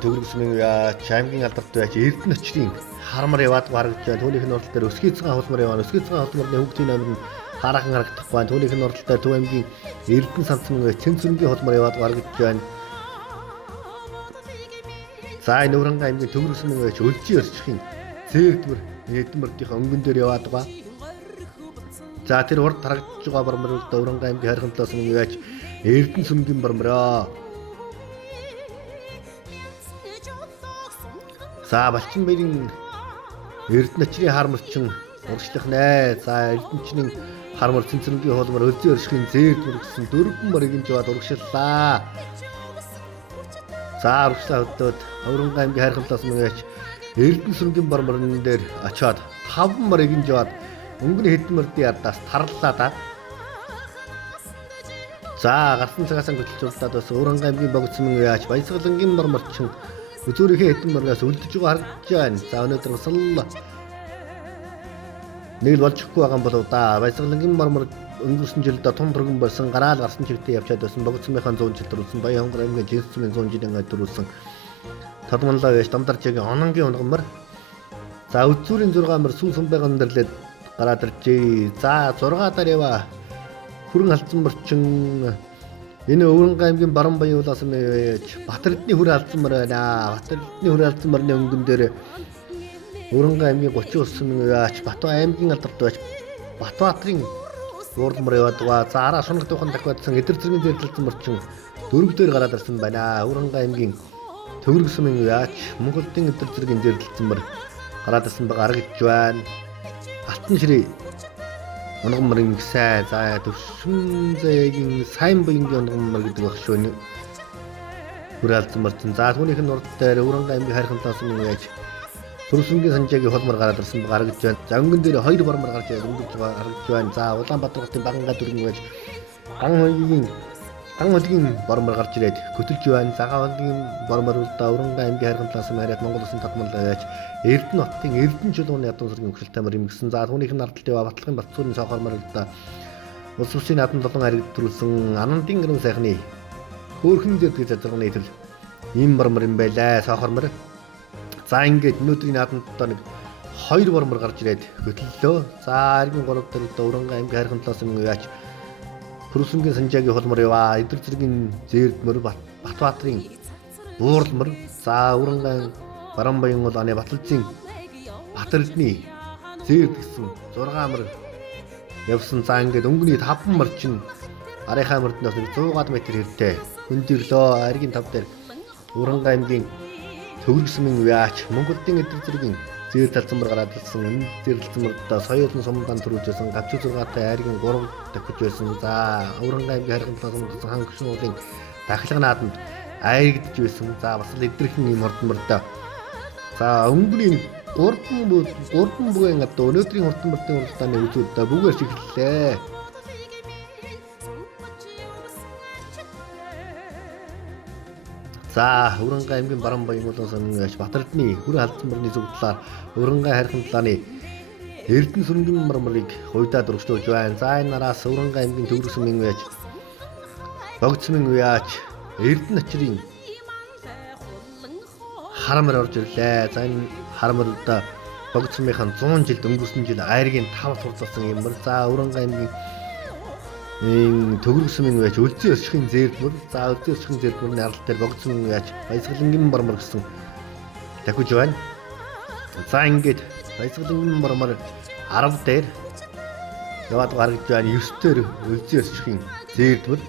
Төгөргсөн уяач аймгийн алдарт уяач Эрдэнэчрийн харамар яваад гаргаж байна. Түүнийх нь урал дээр Өсгийцэн холмор яваа. Өсгийцэн холморны хөгжлийн номер нь хараахан харагдахгүй байна. Түүнийх нь урал дээр Төв аймгийн Эрдэнэ санцмын уяач Цэнцүрэнгийн холмор яваад гаргаж байна. За энэ Өврөнгө аймгийн Төгөргсөн уяач Өлзий өрчихийн зээгдмэр Эдмэрдийнхаа өнгөн дээр яваад байгаа. За тэр урд харагдж байгаа бормор Өврөнгө аймгийн хайрхан талаас нь уяач Эрдэнэ сүрэнгийн бормороо. За Балчин баярын Эрдэнэчрийн харамрчин урагшлах 8. За Эрдэнэчрийн харамар Цэнцүрэнгийн холмор Өлзий өршхийн зээгдмэр гэсэн 4 мөрийг жоод урагшлаа. За урагшлаа хөдөөд Өврөнгө аймгийн хайрхан талаас нь уяач Эрдэнэ сүрэнгийн борморн дээр очиод 5 мөрийг жоод өнгөний хэдмэрдийн ардаас тарлаа да. За гарсан цагаас хөтөлжүүлдээд бас Өврөнгө аймгийн Богдсмын уяач Баясгалангийн борморчин үзүүрийнхээ хэдэн мөргөөс үлдэж байгаа харагдаж байна. За өнөөдөр бас нэг л болчихгүй байгаа юм болов да. Баясгалангийн мармар өнгөрсөн жилд том түргэн болсон гараал гарсан чигтээ явчаад байсан. Богцсомынхаа 100 жил төрүүлсэн. Баянгар аймгийн Жинсцмын 100 жилийн га төрүүлсэн. Тодмонлоо байж Дамдарчгийн ононгийн унгамар. За үзүүрийн 6 мөр сүүсэн байгаа өндөрлээд гараад иржээ. За 6 дараа ява. Хүрэн алдсан мөрчин энэ Өвөрнгай аймгийн Баруун Баян улаасан байж Батэрдний хүр алдсан мөр байна. Батэрдний хүр алдсан мөрний өнгөн дээр Өвөрнгай аймгийн 39 мянга яач Батбаян аймгийн алдарт байж Батбаатарын уурламар яваад байгаа. За араа шунаг тухайн дахиадсан эдэр зэргийн зэрлэлсэн мөрчин дөрөвдөр гараад ирсэн байна. Өвөрнгай аймгийн Төвөргсөн мянга яач Монголын эдэр зэргийн зэрлэлсэн мөр гараад ирсэн байгаа харагдж байна. Алтан ширээ онгомрын сайн за төвшин зээгийн сайн буянгийн онгомор гэдэг баг шүү. Хүрээлцэн мөрчин за түүнийх нь урд дээр Өвөрнгай аймгийн хайрхан талаас нь яаж Төрсөнгийн санжаагийн холмор гараад ирсэн байгаа харагдж байна. За өнгөн дээр 2 бормор гарч ирээд өнгөрч байгаа харагдж байна. За Улаанбаатар хотын Баганга дүргэн байж ган хогийн бормор гарч ирээд көтөлж байна. За ган хогийн бормор үлдээ Өвөрнгай аймгийн хайрхан талаас нь хараад Монгол Улсын татмалтай байж Эрдэнэ хотын Эрдэнэ чулууны ядуу зэргийн хөвшөлтэй мөр имгсэн. За түүнийх нь ардталт ява Батлагын Батцуурын сохормор үлдээ улс улсын наадам 7 хариг төрүүлсэн Анандын гэрэн сайхны хөөрхөн дэдгээ зазрагны төл ийм бормор юм байлаа сохормор. За ингээд өнөөдрийн наадамдаа нэг 2 бормор гарч ирээд хөтлөлөө. За аргийн 3 дээр Өвөрнгай аймгийн хайрхан талаас нь яач Төрсөнгийн санжаагийн холмор яваа эдэр зэргийн зээрдмөр Батбаатарын буурлмөр. За Өвөрнгай Баруун Баян улааны Баталзын Батэрдний зээрд гэсэн 6 мөр явсан. За ингээд өнгөний 5 мөрчин арийнхаа мөрднөөс 100 м хэртэй хөндөрлөө. Аргийн 5 дээр Өвөрнгай аймгийн Төвөргсөн яач Монголын эдэр зэргийн зээр талцсан мөр гараад ирсэн. Энэ зээр талцсан мөрдөө соёлын сумдан төрүүлжсэн. Гавч 6-тай айргийн 3 дахиж байсан. За Өвөрнгай аймгийн хайрхан талаас нь хаан гүшин уулын дахлага наадамд айрагдж байсан. За бас л эдэрхэн юм хурдмөрдөө. За өнгөний 3 бүген одоо өнөөдрийн хурдмөрдийн уралдааны үзүүлэлтээ бүгээр шиглэлээ. За Өвөрнгай аймгийн Баруун Баян улаасан яач Батэрдний хүр алдсан мөрний зөв талаар Өвөрнгай хайрхан талааны Эрдэнэ сүрэнгийн мармарыг хуйдаа дургчлуулж байна. За энэ нараас Өвөрнгай аймгийн Төвөргсөн мянга яач Богцмын яач Эрдэнэ очрын харамар орж ирлээ. За энэ харамарда Богцмынхаа 100 жилд өнгөрсөн жил айргийн 5 сурдсан юм бар. За Өвөрнгай аймгийн Төвөргсөн мянга яач Өлзий өсхийн зээрдмөр. За Өлзий өсхийн зээрдмөрний арал дээр Богцмын яач Баясгалангийн мармар гэсэн дахиж байна. За ингээд Баясгалангийн мармар 10 дээр яваад гаргаж байна. 9 дээр Өлзий өсхийн зээрдмөр.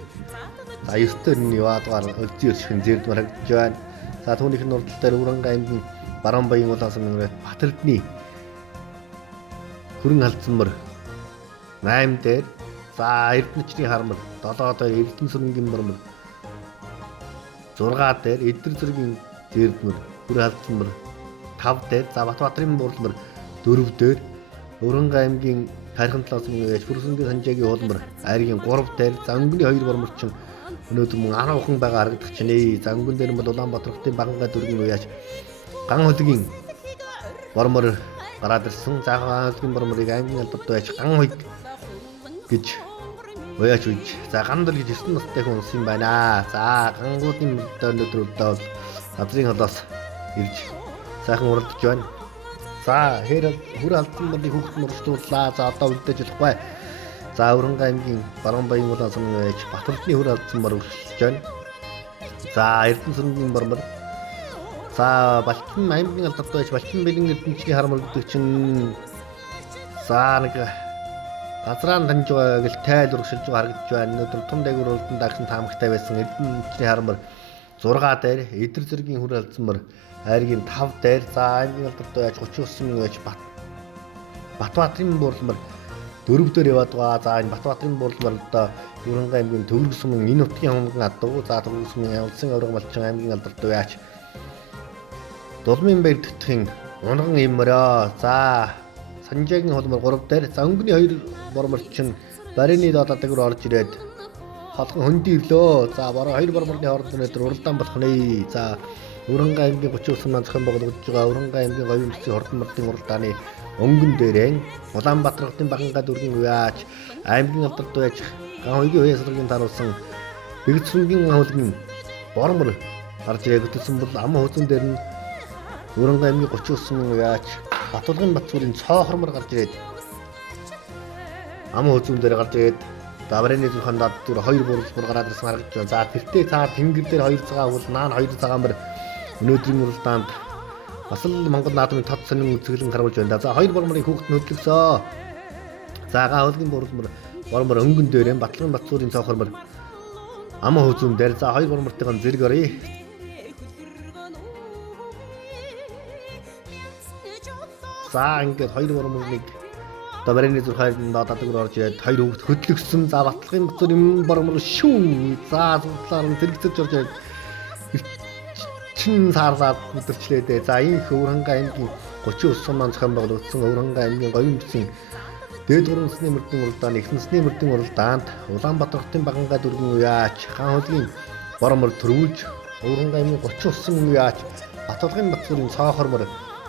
За 9 дээр нь яваад Өлзий өсхийн зээрдмөр харагдаж байна. За түүнийх нь урдтал дээр Өвөрнгай аймгийн Баруун Баян улаасан мянга Батэрдний хүрэн алдсан мөр 8 дээр. За Эрдэнэчний харамар 7 дээр Эрдэнэ сүрэнгийн мармар 6 дээр эдэр зэргийн зээрдмөр хүр алдсан мөр 5 дээр. За Батбаатарын буурлмөр 4 дээр. Өвөрнгай аймгийн хайрхан талаас нь яач Төрсөнгийн санжаагийн холмор айргийн 3 дээр. За өнгөний 2 борморчин өнөөдөр мөн 10хан байгаа харагдах чинь. За өнгөн дээр нь бол Улаанбаатар хотын Баганга дүргийн яач ган хогийн бормор гараад ирсэн. За ган хогийн борморыг аймгийн алдарт байж ган хог гэж уяач үйж. За гандал гэж 9 настай хүн юм байна. За гангуудын өнөөдөр бол газрын холоос ирж сайхан уралдаж байна. За хүр алдсан мөрний хүүхэд мөрчлүүллээ. За одоо үлдээж болохгүй. За Өвөрнгай аймгийн Баруун Баян улаасан байж Батэрдний хүр алдсан мөр өршөлж байна. За Эрдэнэ сүрэнгийн мармар. За Балчин аймгийн алдарт байж Балчин бэлэн эрдэнэчний харамар гэдэг чинь за нэг газраан таньж байгааг л тайл өргөшөлж харагдаж байна. Өнөөдөр том дээгүүр уралдаанд агсан таамагтай байсан эрдэнэчний харамар 6 дээр эдэр зэргийн хүр алдсан мөр айргийн 5 дээр. За аймгийн алдарт байж 39 мянга байж Батбаатарын буурлмар 4 дээр яваад байгаа. За энэ Батбаатарын буурлмарда Өвөрнгай аймгийн Төвөргсөн энэ нутгийн хөнгөн адуу. За Төвөргсөн улсын авраг малчин аймгийн алдарт байж Дулмын баяр төтхийн унган имроо. За санжаагийн холмор 3 дээр. За өнгөний 2 борморчин барины доод дээгүүр орж ирээд холгон хөндөй ирлөө. За бараа 2 борморны хооронд өнөөдөр уралдаан болох нэ. За Уранга аймгийн 39 мянган зохион байгуулагдж байгаа Уранга аймгийн говийн бүсийн хурдан мөрдийн уралдааны өнгөн дээрэн Улаанбаатар хотын Багангаа дүргийн уяач аймгийн алдарт байж ганхойгийн уяа сургуулийн таруулсан Бэгцэнгийн хөлгийн бормор гарч ирээ хөтөлсөн бол ам хөөцөн дээр нь Уранга аймгийн 39 мянган уяач Батулгын Батцуурын цоохормор гарч ирээд ам хөөцөн дээр гарч ирээд Даврын зүрхэн дад зүр 2 бүр гараад ирсэн харагдаж байна. За тэртээ цаа тэнгэр дээр 2 цагаан бол наан 2 цагаан мөр өнөөдрийн уралдаанд бас л Монгол наадмын тод сонин үзэглэн харуулж байна. За 2 борморыг хүүхэд нь хөдлөсөн. За гаалгийн бормор өнгөн дээр Батулгын Батцуурын цоохормор ам хөөцөн дээр за 2 бормортойгоо зэрэг оръё. За ингээд 2 борморыг Даврын зүрхэн дад дүр орж ирээд 2 хүүхэд хөдлөгсөн. За Батулгын Батцуурын бормор шүү. За зүтлаар нь зэрэгцэж орж ирээд чин сарлаад өдөрчлээ. За энэ Уранга аймгийн 39 мянган зохион байгуулагдсан Уранга аймгийн говийн бүсийн дээд гуравсны мөрдийн уралдааны эхнэсний мөрдийн уралдаанд Улаанбаатар хотын Багангаа дүргийн уяач ганхойгийн бормор төрүүлж Уранга аймгийн 39 уяач Батулгын Батцуурын цоохормор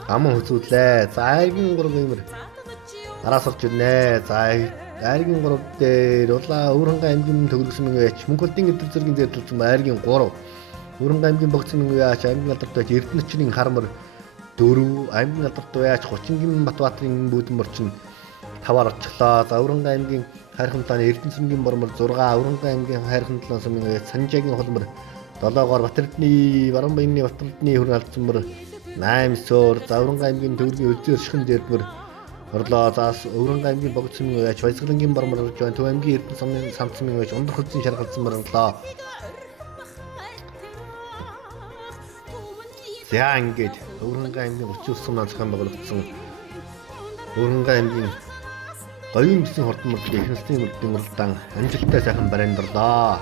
ам хөзүүлээ. За айргийн 3 гэмэр араас орж ирнэ. За айргийн 3 дээр Уранга аймгийн төгөргсөн уяач Мөнхөлдийн эдэр зэргийн зэрлэлсэн айргийн 3 Уранга аймгийн богцны уяач аймгийн алдарт байж Эрдэнэчийн хармар 4 аймгийн алдарт уяач Хучингийн Батбаатарын бүүдэн морчин 5-аар очихлоо. За Уранга аймгийн хайрхан талааны Эрдэнэсрэнгийн бормор 6 Уранга аймгийн хайрхан талаан сумын уяач Санжаагийн холмор 7-оор Батэрдний Баруунбаяны Батэрдний хүрэн алдсан мөр 8 суур. За Уранга аймгийн төвөргийн өлзөө өршгөн дээрмөр орлоо. За Уранга аймгийн богцны уяач Баясгалангийн бормор орж байна. Төв аймгийн Эрдэнэ сумын самцны уяач Ундар хөдсөн шаргалсан мөр орлоо. За ингээд Уранга аймгийн 39 мянган зохион байгуулагдсан Уранга аймгийн говийн бүсийн хурдан мөрдийн эхнэсний мөрдийн уралдаан амжилттай сайхан баримтлаа.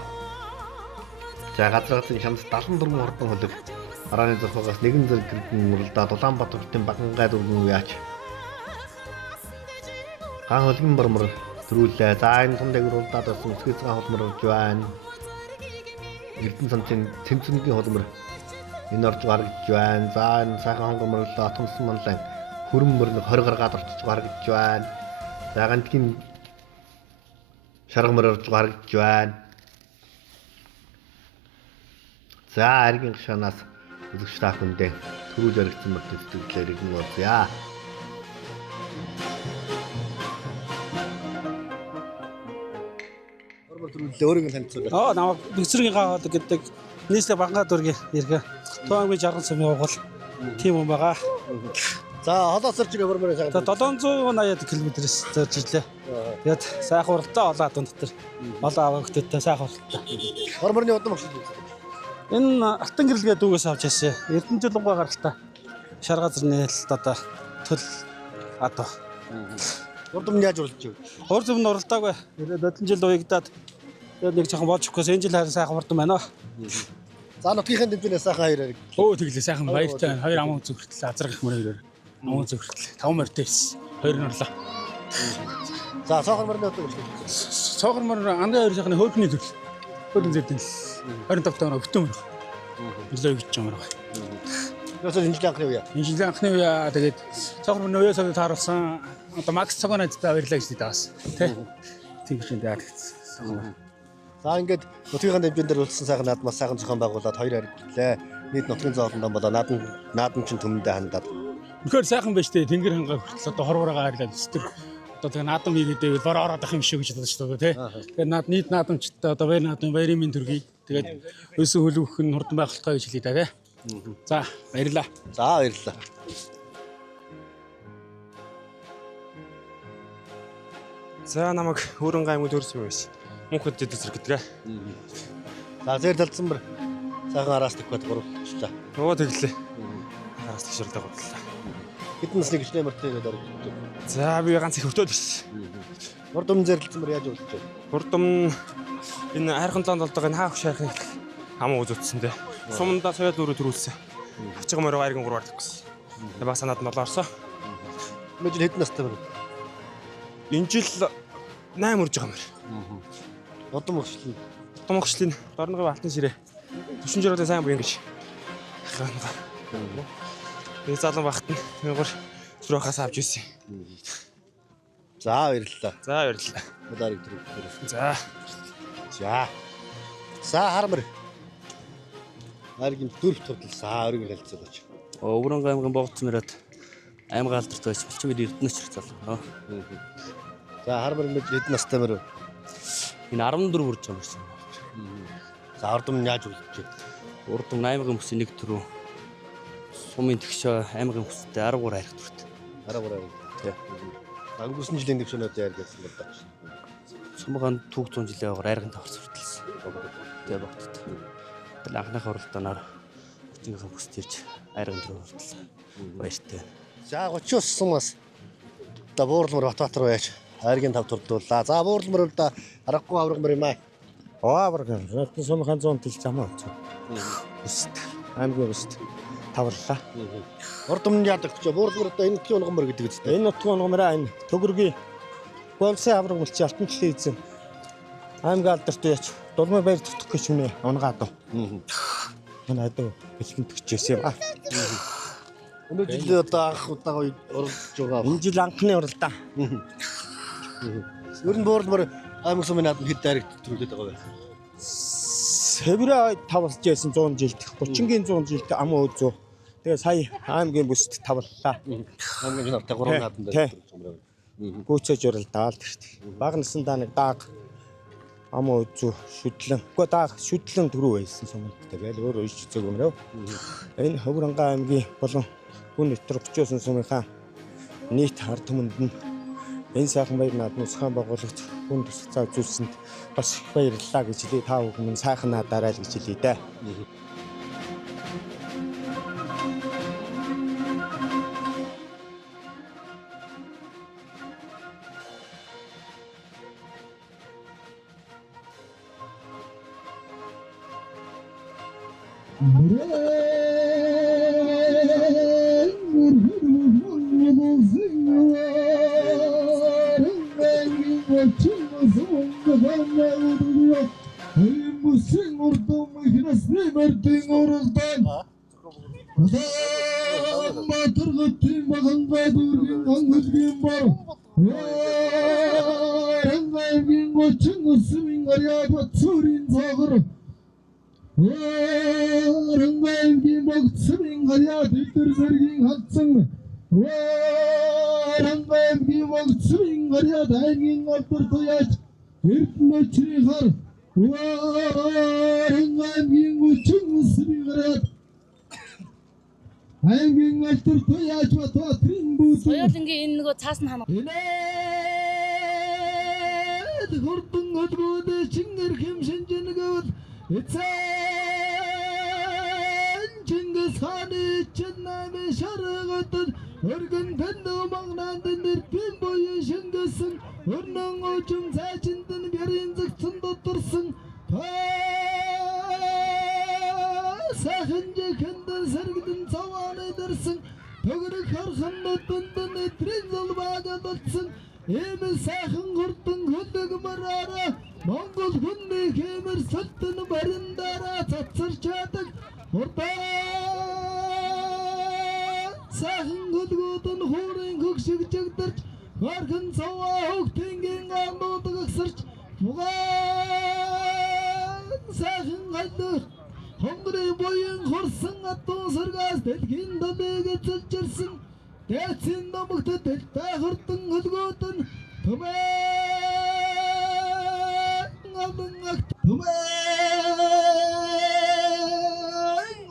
За газрын шамс 74 хурдан хөлөг арааны зурхагаас нэгэн зэрэг гэрдэн уралдаад Улаанбаатар хотын Багангаа дүргийн уяач гаан хөлгийн бормор төрүүлээ. За энэ том дээгүүр уралдаад байсан өсгөө цагаан холмор орж байна. Эрдэнэ самцын Цэмцэнгийн холмор энэ орж гаргаж байна. За энэ сайхан хонгомрлоо томсон манлан хөрөн мөрнөг 20 гаргаад орчиж гаргаж байна. За гантгийн шаргамар орж гаргаж байна. За аргийн гашаанаас үзэгч та бүхэндээ төрүүл яригдсан мөр төсөлдлөөр иргэн болъё. Өөрийг нь танилцуулъя. Намайг Бэгцэргийн гаалаг гэдэг нийслэг Багангаа дүргийн иргэ. Төвөгийн жаргал сумын угал тийм юм байгаа. За холоос орж ирэх борморын сайхан. 780 км-с зорж ирлээ. Тэгээд сайхан уралдаа олоод энэ дотор олон аваагттай сайхан уралдаа. Борморны удам өгсөн. Энэ алтан гэрэлгээ дүүгээс авч яасан. Эрдэнэ жилгоо гаралтай. Шар газар нээлт одоо төл одоо. Урдам нь яаж уралдаж вэ? Өөр зөв нь уралдаагүй. Ирээд өдөн жил уягдаад тэгээд нэг жоохон болж өгөхөөс энэ жил харин сайхан урдам байна. За нутгийнхын дэмжлээс сайхан хоёроор. Өө тэглээ сайхан баяртай. Хоёр амун зөвхөртлээ азар гэх мөрөөр. Амун зөвхөртлээ. 5 морьтээс 2 нь орлоо. За цоохорморны удам өгсөн. Цоохормор андаа хоёр сайхны хөөдний төрөл. Хөөдөн зэдэн л 25 тоног өвтөн мөр. Нөлөө гэж юм байна. Ясаа энэ жилийн анхны үе. Энэ жилийн анхны үе тэгээд цоохорморны үе савд тааруулсан. Одоо Макс цогоонуудтай баярлаа гэж даас. Тэ. Тэгж энэ яагцсан. За ингээд нутгийн дэмжин дээр үлдсэн сайхан наадмаас сайхан зохион байгуулад 2 харигдлээ. Нийт нутгийн зоолондоо болоо наадам чин төмөндөө хандаад. Үнэхээр сайхан байж тээ тэнгэр хангаа хүртэл одоо хорвоороо арлаад өстөр. Одоо тэгээ наадам хийгээд бороо ороод ах юм шиг гэж бодож шүү дээ тий. Тэгээд нийт наадамчтай одоо баяр наадмын баярын минь төргий. Тэгээд өсөн хөлөөх нь хурдан байгуулалтаа гэж хэлээ да тий. За баярлаа. За баярлаа. За намайг Уранга аймгийн төрсөн байсан. Мөнхөд дэдсэр гэдэг. За зэр талцсан мөр сайхан араас төгөөд гуравчлаа. Оо тэглээ. Араас тгшэрлээ гурлаа. Хэдэн насны гişнээ мөртэй гэдэг. За би ганц их хөвтөөд байсан. Урдам зэрлэлсэн мөр яаж үлдэж вэ? Урдам энэ хайрхан талаанд болдог энэ хаах шайхыг хамаа үзүүлсэн дээ. Сумдаа соёл өрөө төрүүлсэн. Ачиг мороо айргийн 3-аар төгсөн. Тэгээ бас санаад нь олоорсон. Мөжл хэдэн настай мөр? Энэ жил 8 үрж байгаа мөр. Удам өгшлээ. Томогчлын дорногын алтан ширээ. Төвшин жиргэн сайн буян гэж. Би залан багт нь мянгаар зүрхээс авч ирсэн. За баярлалаа. За баярлалаа. Ударыг төрөв. За. За хармар. Аргийн дөрөвт турдалсан ориг хэлцэлж. Өвөрөнгө аймгийн богдсон мөрөд аймаг алдарт байж болчихвол Эрдэнэч залуу. За хармар нэг хэд настай мөр. Энэ 14 хүрч байгаа юм шиг. За ордом яаж үлдэж байна? Урдам аймгийн бүс нэг төрөө сумын тэгшээ аймгийн бүстэй 13 харих төрт. 13. Тий. Ангусын жилийн төвшөнөд яар гэсэн бол даа. Сумгаан түүх 100 жилийн аваар айрган тавар сурталсан. Тэгээ богдод. Тэгэл анхныхаа уралдаанаар хүчнийхээ бүсд ирж айрган төрөө сурталсан. Баяртай. За 30 сумаас да Буурлмөр Батбаатар байж айргийн тав турдууллаа. За Буурлмөр бол да аргагүй аврагмар юм аа. Авраг. Зөвхөн сумхан 100 тэл зам авч. Бүст. Аймгийн бүст. Таварлаа. Ордомны яадаг ч Буурлмөр одоо энэ нутгийн унгамар гэдэг үстэй. Энэ нутгийн унгамраа энэ төгөргийн болсын авраг болчих алтан төлөө эзэн. Аймгийн алдарт яач дулмын баяр тутах гэж үнэ унгаад. Энэ адуу бэлгэн төгчээсэн юм аа. Өнөө жил одоо анх удаага уралдаж байгаа. Энэ жил анхны уралдаа. Ер нь Буурлмөр аймаг сумын наадам хэд дайрагт төрүүлээд байгаа вэ? Феврал 5 болж байсан 100 жилд 30-гийн 100 жилд амуу үзүү. Тэгээ сая аймгийн бүст тавлаа. Аймгийн нартай 3 наадам дээр төрүүлж байгаа. Гүйцээж уралдаал тэрт. Баг насандаа нэг дааг амуу үзүү шүтлэн. Үгүй дааг шүтлэн төрүү байсан сумд. Тэгэл өөр ич зэг өмрөө. Энэ Хөврөнгө аймгийн болон хүн нутгаар 30 сумынхаа нийт ард түмэнд нь энэ сайхан баяр наадмын зохион байгуулагч хүн тусалцаа үзүүлсэнд бас их баярлалаа гэж хэлээ. Та бүхэн сайхан наадаарай л гэж хэлээ дээ. Соёлынгийн энэ нөгөө цаас нь хана. Хурдан өдрүүд чингэр хэм шинжэнэгвэл эцэн Чингис хааны чиннами шаргатад өргөн тэндөө магнанд нэрпин боён шингэсэн өрнөн очим цаачинд нь бэрийн зэгцэн дотторсон сайхан жихэндэн сэргдэн цавааны дэрсэн төгрөг хархан нутанд нэтрин залбаагад олцсон Эмэл сайхан хурдан хөдөгмөрөөрөө Монгол хүнний хэмэр сөлтөн бариндараа цацар чадаг хурдан сайхан хөдгүүдэн хуурын хөгшиг жигдэрч Хархан цаваа хөгтингийн андуудаг агсарч Бугаан сайхан галдуур Хонгорын боён хорсон атуун саргаас дэлхийн дамыг эзэлжирсэн Дээцэн номогтод дэлтэй хурдан хөлгөөдөн Түмэн алдан агт Түмэн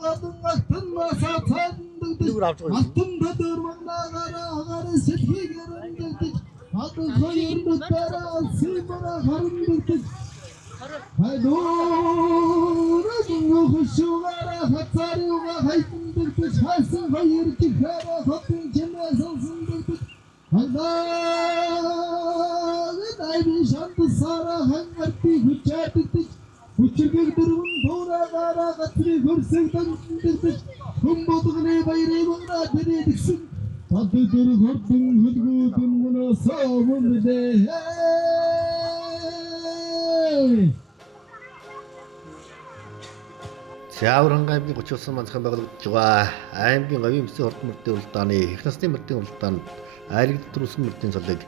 алдан агтан масаа цаандагдаж Алтан бөдөр магнаагаараа агаар сэлхийг ярандагдаж Алдан хоёрнуудаараа алсимараа харандагдаж Хайдуурын нөхөшүүгаараа хацаариугаа хайдандагдаж Хайсан хоёр жихээраа хотын чимээ сонсондагдаж Ханаагын айвын шантасаараа хангартыг хүчаадагдаж Хүчиргэг дөрвөн туураагаараа гацрыг хөрсөг дандагдаж Хүн бодгоны баярыг магнаа тэрэгсэн Тады дөрөг хордон хөлгүүдэн мунасаа мөндээ За Уранга аймгийн 39 манцхан байгуулагдж байгаа аймгийн говийн өмсгийн хорт мөрдийн уралдааны их насны мөрдийн уралдаанд айлгдруулсан мөрдийн цолыг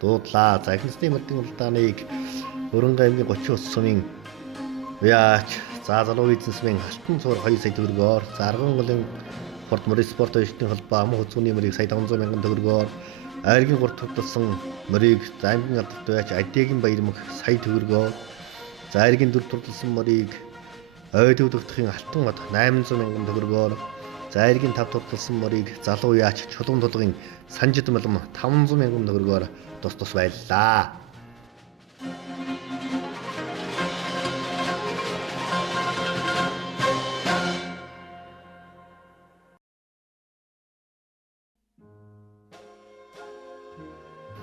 дуудлаа. За их насны мөрдийн уралдааныг Уранга аймгийн 39 сумын Уяач за залуу эзэнсмэн алтан цуур 2 сая төгрөгөөр за арган голын хорт мөрийн спорт өвчтний холбоо ам хөзгөний мөрийг сая 500 мянган төгрөгөөр аймгийн 3 төвдөлсөн мөрийг за аймгийн алдарт Уяач Адигийн баяр мөх сая төгрөгөөр за аймгийн 4 төвдөлсөн мөрийг ойд өвдөгдхийн алтан мод 800 мянган төгрөгөөр за аймгийн 5 төвдөлсөн мөрийг залуу Уяач чулуун тулгын санжид мэлм 500 мянган төгрөгөөр тус байлаа.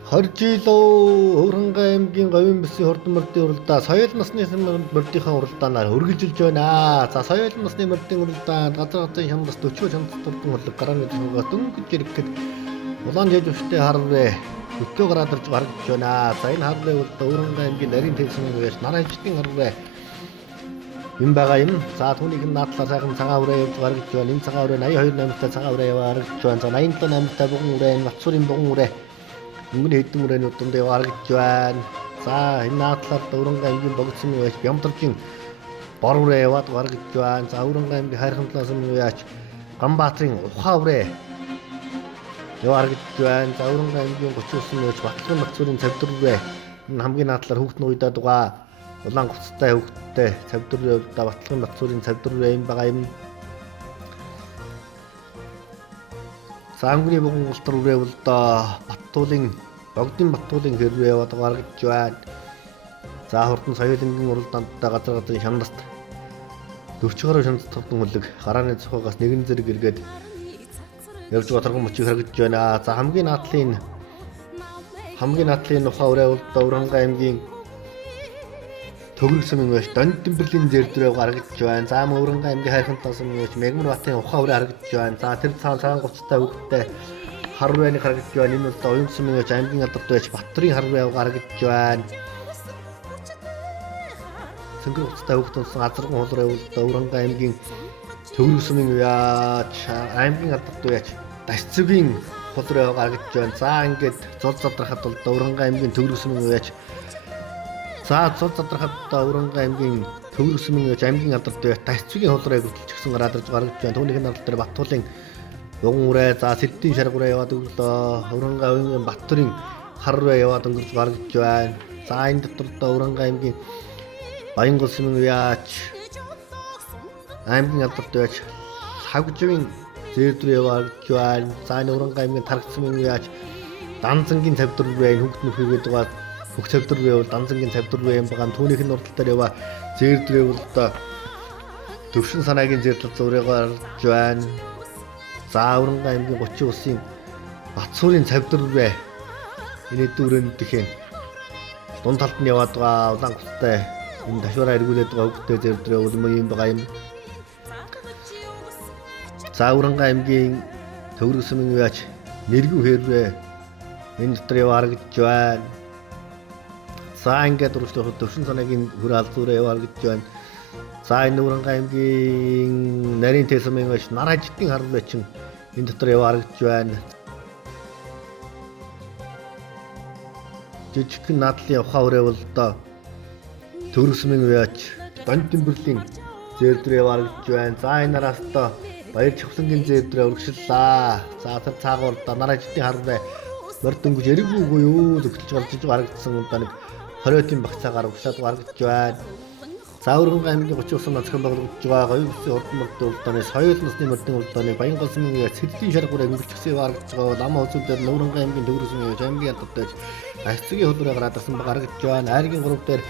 Хоржилоо Уранга аймгийн говийн бүсийн хордон мөрдийн уралдаа соёл насны мөрдийнхаа уралдаанаар үргэлжилж байна. За соёл насны мөрдийн уралдаанд газар газрын шамдас 40 шамдас турдан хөлөг гарааны төлөвөөс дөнгөж ирэхэд улаан жижигчтэй харвэ өтөө гараад ирж гаргаж байна. За энэ харвэ уралдаа Уранга аймгийн нарийн төвсөн үеэс нараачдын харвэ юм байгаа юм. За түүнийг наадлаа сайхан цагаан үрээ явж гаргаж байна. Энэ цагаан үрээ 82 намтай цагаан үрээ яваа гаргаж байна. За 87 намтай буган үрээ Батсуурын буган үрээ өнгөний хэдэн үрээний удамд яваа гаргаж байна. За энэ наадлаар Уранга аймгийн богдсон үеэс Бямдаржин бор үрээ яваад гаргаж байна. За Уранга аймгийн хайрхан талаас нь үеэс Ганбаатарын ухаа үрээ яваа гаргаж байна. За Уранга аймгийн 39 үеэс Батлан Батсуурын цавдар үрээ энэ хамгийн наадлаар хүүхдэн уйдаад байгаа улаан гоцтой хүүхдтэй цавдар үрээ Батлан Батсуурын цавдар үрээ юм байгаа юм. За ангуны буган ултар үрээ бол Баттуулын Богдын Баттуулын хэрвээ яваад гаргаж байна. За хурдан соёлынгийн уралдаандаа газар газрын шамдаст 40 гаруй шамдаст турдан хөлөг гарааны цохоогоос нэгэн зэрэг эргээд явж байгаа торгон мөчийг харагдж байна. За хамгийн наадлын ухаа үрээ бол Уранга аймгийн төгрөг сумын байж донд тэмбэрлийн зэр дүрээ гаргаж байна. За Уранга аймгийн хайрхан талаас нь байж Мегмар батын ухаа үрээ харагдж байна. За тэр цагаан гоцтой хүүхдтэй хар үрээний харагдж байна. Энэ бол оюун сумын байж аймгийн алдарт байж Батрын хар үрээ гаргаж байна. Цэнгэр гоцтой хүүхдүүдсэн азарган хол үрээ бол Уранга аймгийн төгрөг сумын Уяач аймгийн алдарт байж Дасцгийн хол үрээ гаргаж байна. За ингээд зул задрахад бол Уранга аймгийн төгрөг сумын Уяач за зул задрахад Уранга аймгийн төгрөг сумын байж аймгийн алдарт байж Дасцгийн хол үрээ гүтэлчихсэн гараад ирж гаргаж байна. Түүнийх нь алдар дээр Баттуулын буган үрээ за Сэддийн шарг үрээ яваад өглөө Уранга аймгийн Баттурын хар үрээ яваад өнгөрч гаргаж байна. За энэ дотор Уранга аймгийн Баянгол сумын Уяач аймгийн алдарт байж Хавживын зэрдүр яваад гаргаж байна. За энэ Уранга аймгийн Тархи сумын Уяач Данзангийн цавдар үрээ хүүхд нөхөйгээд байгаа бүх цавдар үрээ бол Данзангийн цавдар үрээ юм байгаа. Түүнийх нь уралд дээр яваа зэрдүрээ бол төвшин санаагийн зэрлэл зургийг гаргаж байна. За Уранга аймгийн 30 улсын Батсуурын цавдар үрээ энэ дүүрэнд дэх юм дунд талд нь яваад байгаа улаан гоцтой энэ ташуураа эргүүлээд байгаа хүүхдээ зэрдүрээ улмын юм байгаа юм. За Уранга аймгийн төгрөг сумын Уяач нэргүү хэрвээ энэ дотор яваа гаргаж байна. За ингээд урагшлах төвшин санаагийн хөр алзуураа яваа гаргаж байна. За энэ Уранга аймгийн нарийн тэсмийн байж нараачдын хар үрээ энэ дотор яваа гаргаж байна. Жижигхэн наадлын ухаа үрээ бол төгрөг сумын Уяач донд тэмбэрлийн зэрдүр яваа гаргаж байна. За энэ нараас баяр чавсангийн зэрдүрээ урагшлаа. За тэр цаагаар нараачдын хар үрээ морд дөнгөж эрэггүй юу зөвхөлж гаргажсан нэг 20-ийн багцаагаар урагшлаад гаргаж байна. За Уранга аймгийн 39 нацхан байгуулагдж байгаа говийн бүсийн хордон мөрдийн уралдааны соёл насны мөрдийн уралдааны Баянгол сумын Уяач Сэддийн шарг үрээ өнгөрчихсөн гаргаж байгаа лам хозууд дээр Уранга аймгийн төгрөг сумын Уяач аймгийн алдарт байж Дасцгийн хөл үрээ гараад ирсэн гаргаж байна. Аймгийн 3 дээр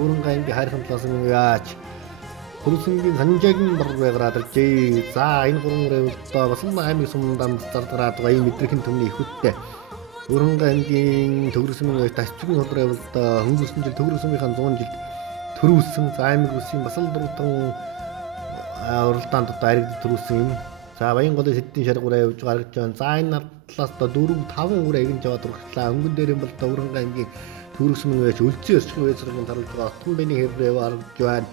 Уранга аймгийн хайрхан талаас нь Уяач Хөрсөнгийн санжаагийн бор үрээ гараад иржээ. За энэ 3 үрээ бол бас аймгийн сумданд зардараад байгаа юм мэдрэх төмний ихүүдтэй Уранга аймгийн төгрөг сумын Уяач Дасцгийн хөл үрээ бол өнгөрсөн жил төгрөг сумынхаа 100 жилд төрүүлсэн. За аймаг үсийн бас л дуртан уралдаанд ариг төрүүлсэн юм. За Баянголын Сэддийн шарг үрээ явж гаргаж байна. За энэ талаас 4-5 үрээ игэн жаваад урагшлаа. Өнгөн дээр юм бол Уранга аймгийн төгрөг сумын Уяач өлзий өрчгөн үе зэргийн таруулж байгаа Отгон бэний хэрвээ гаргаж байна.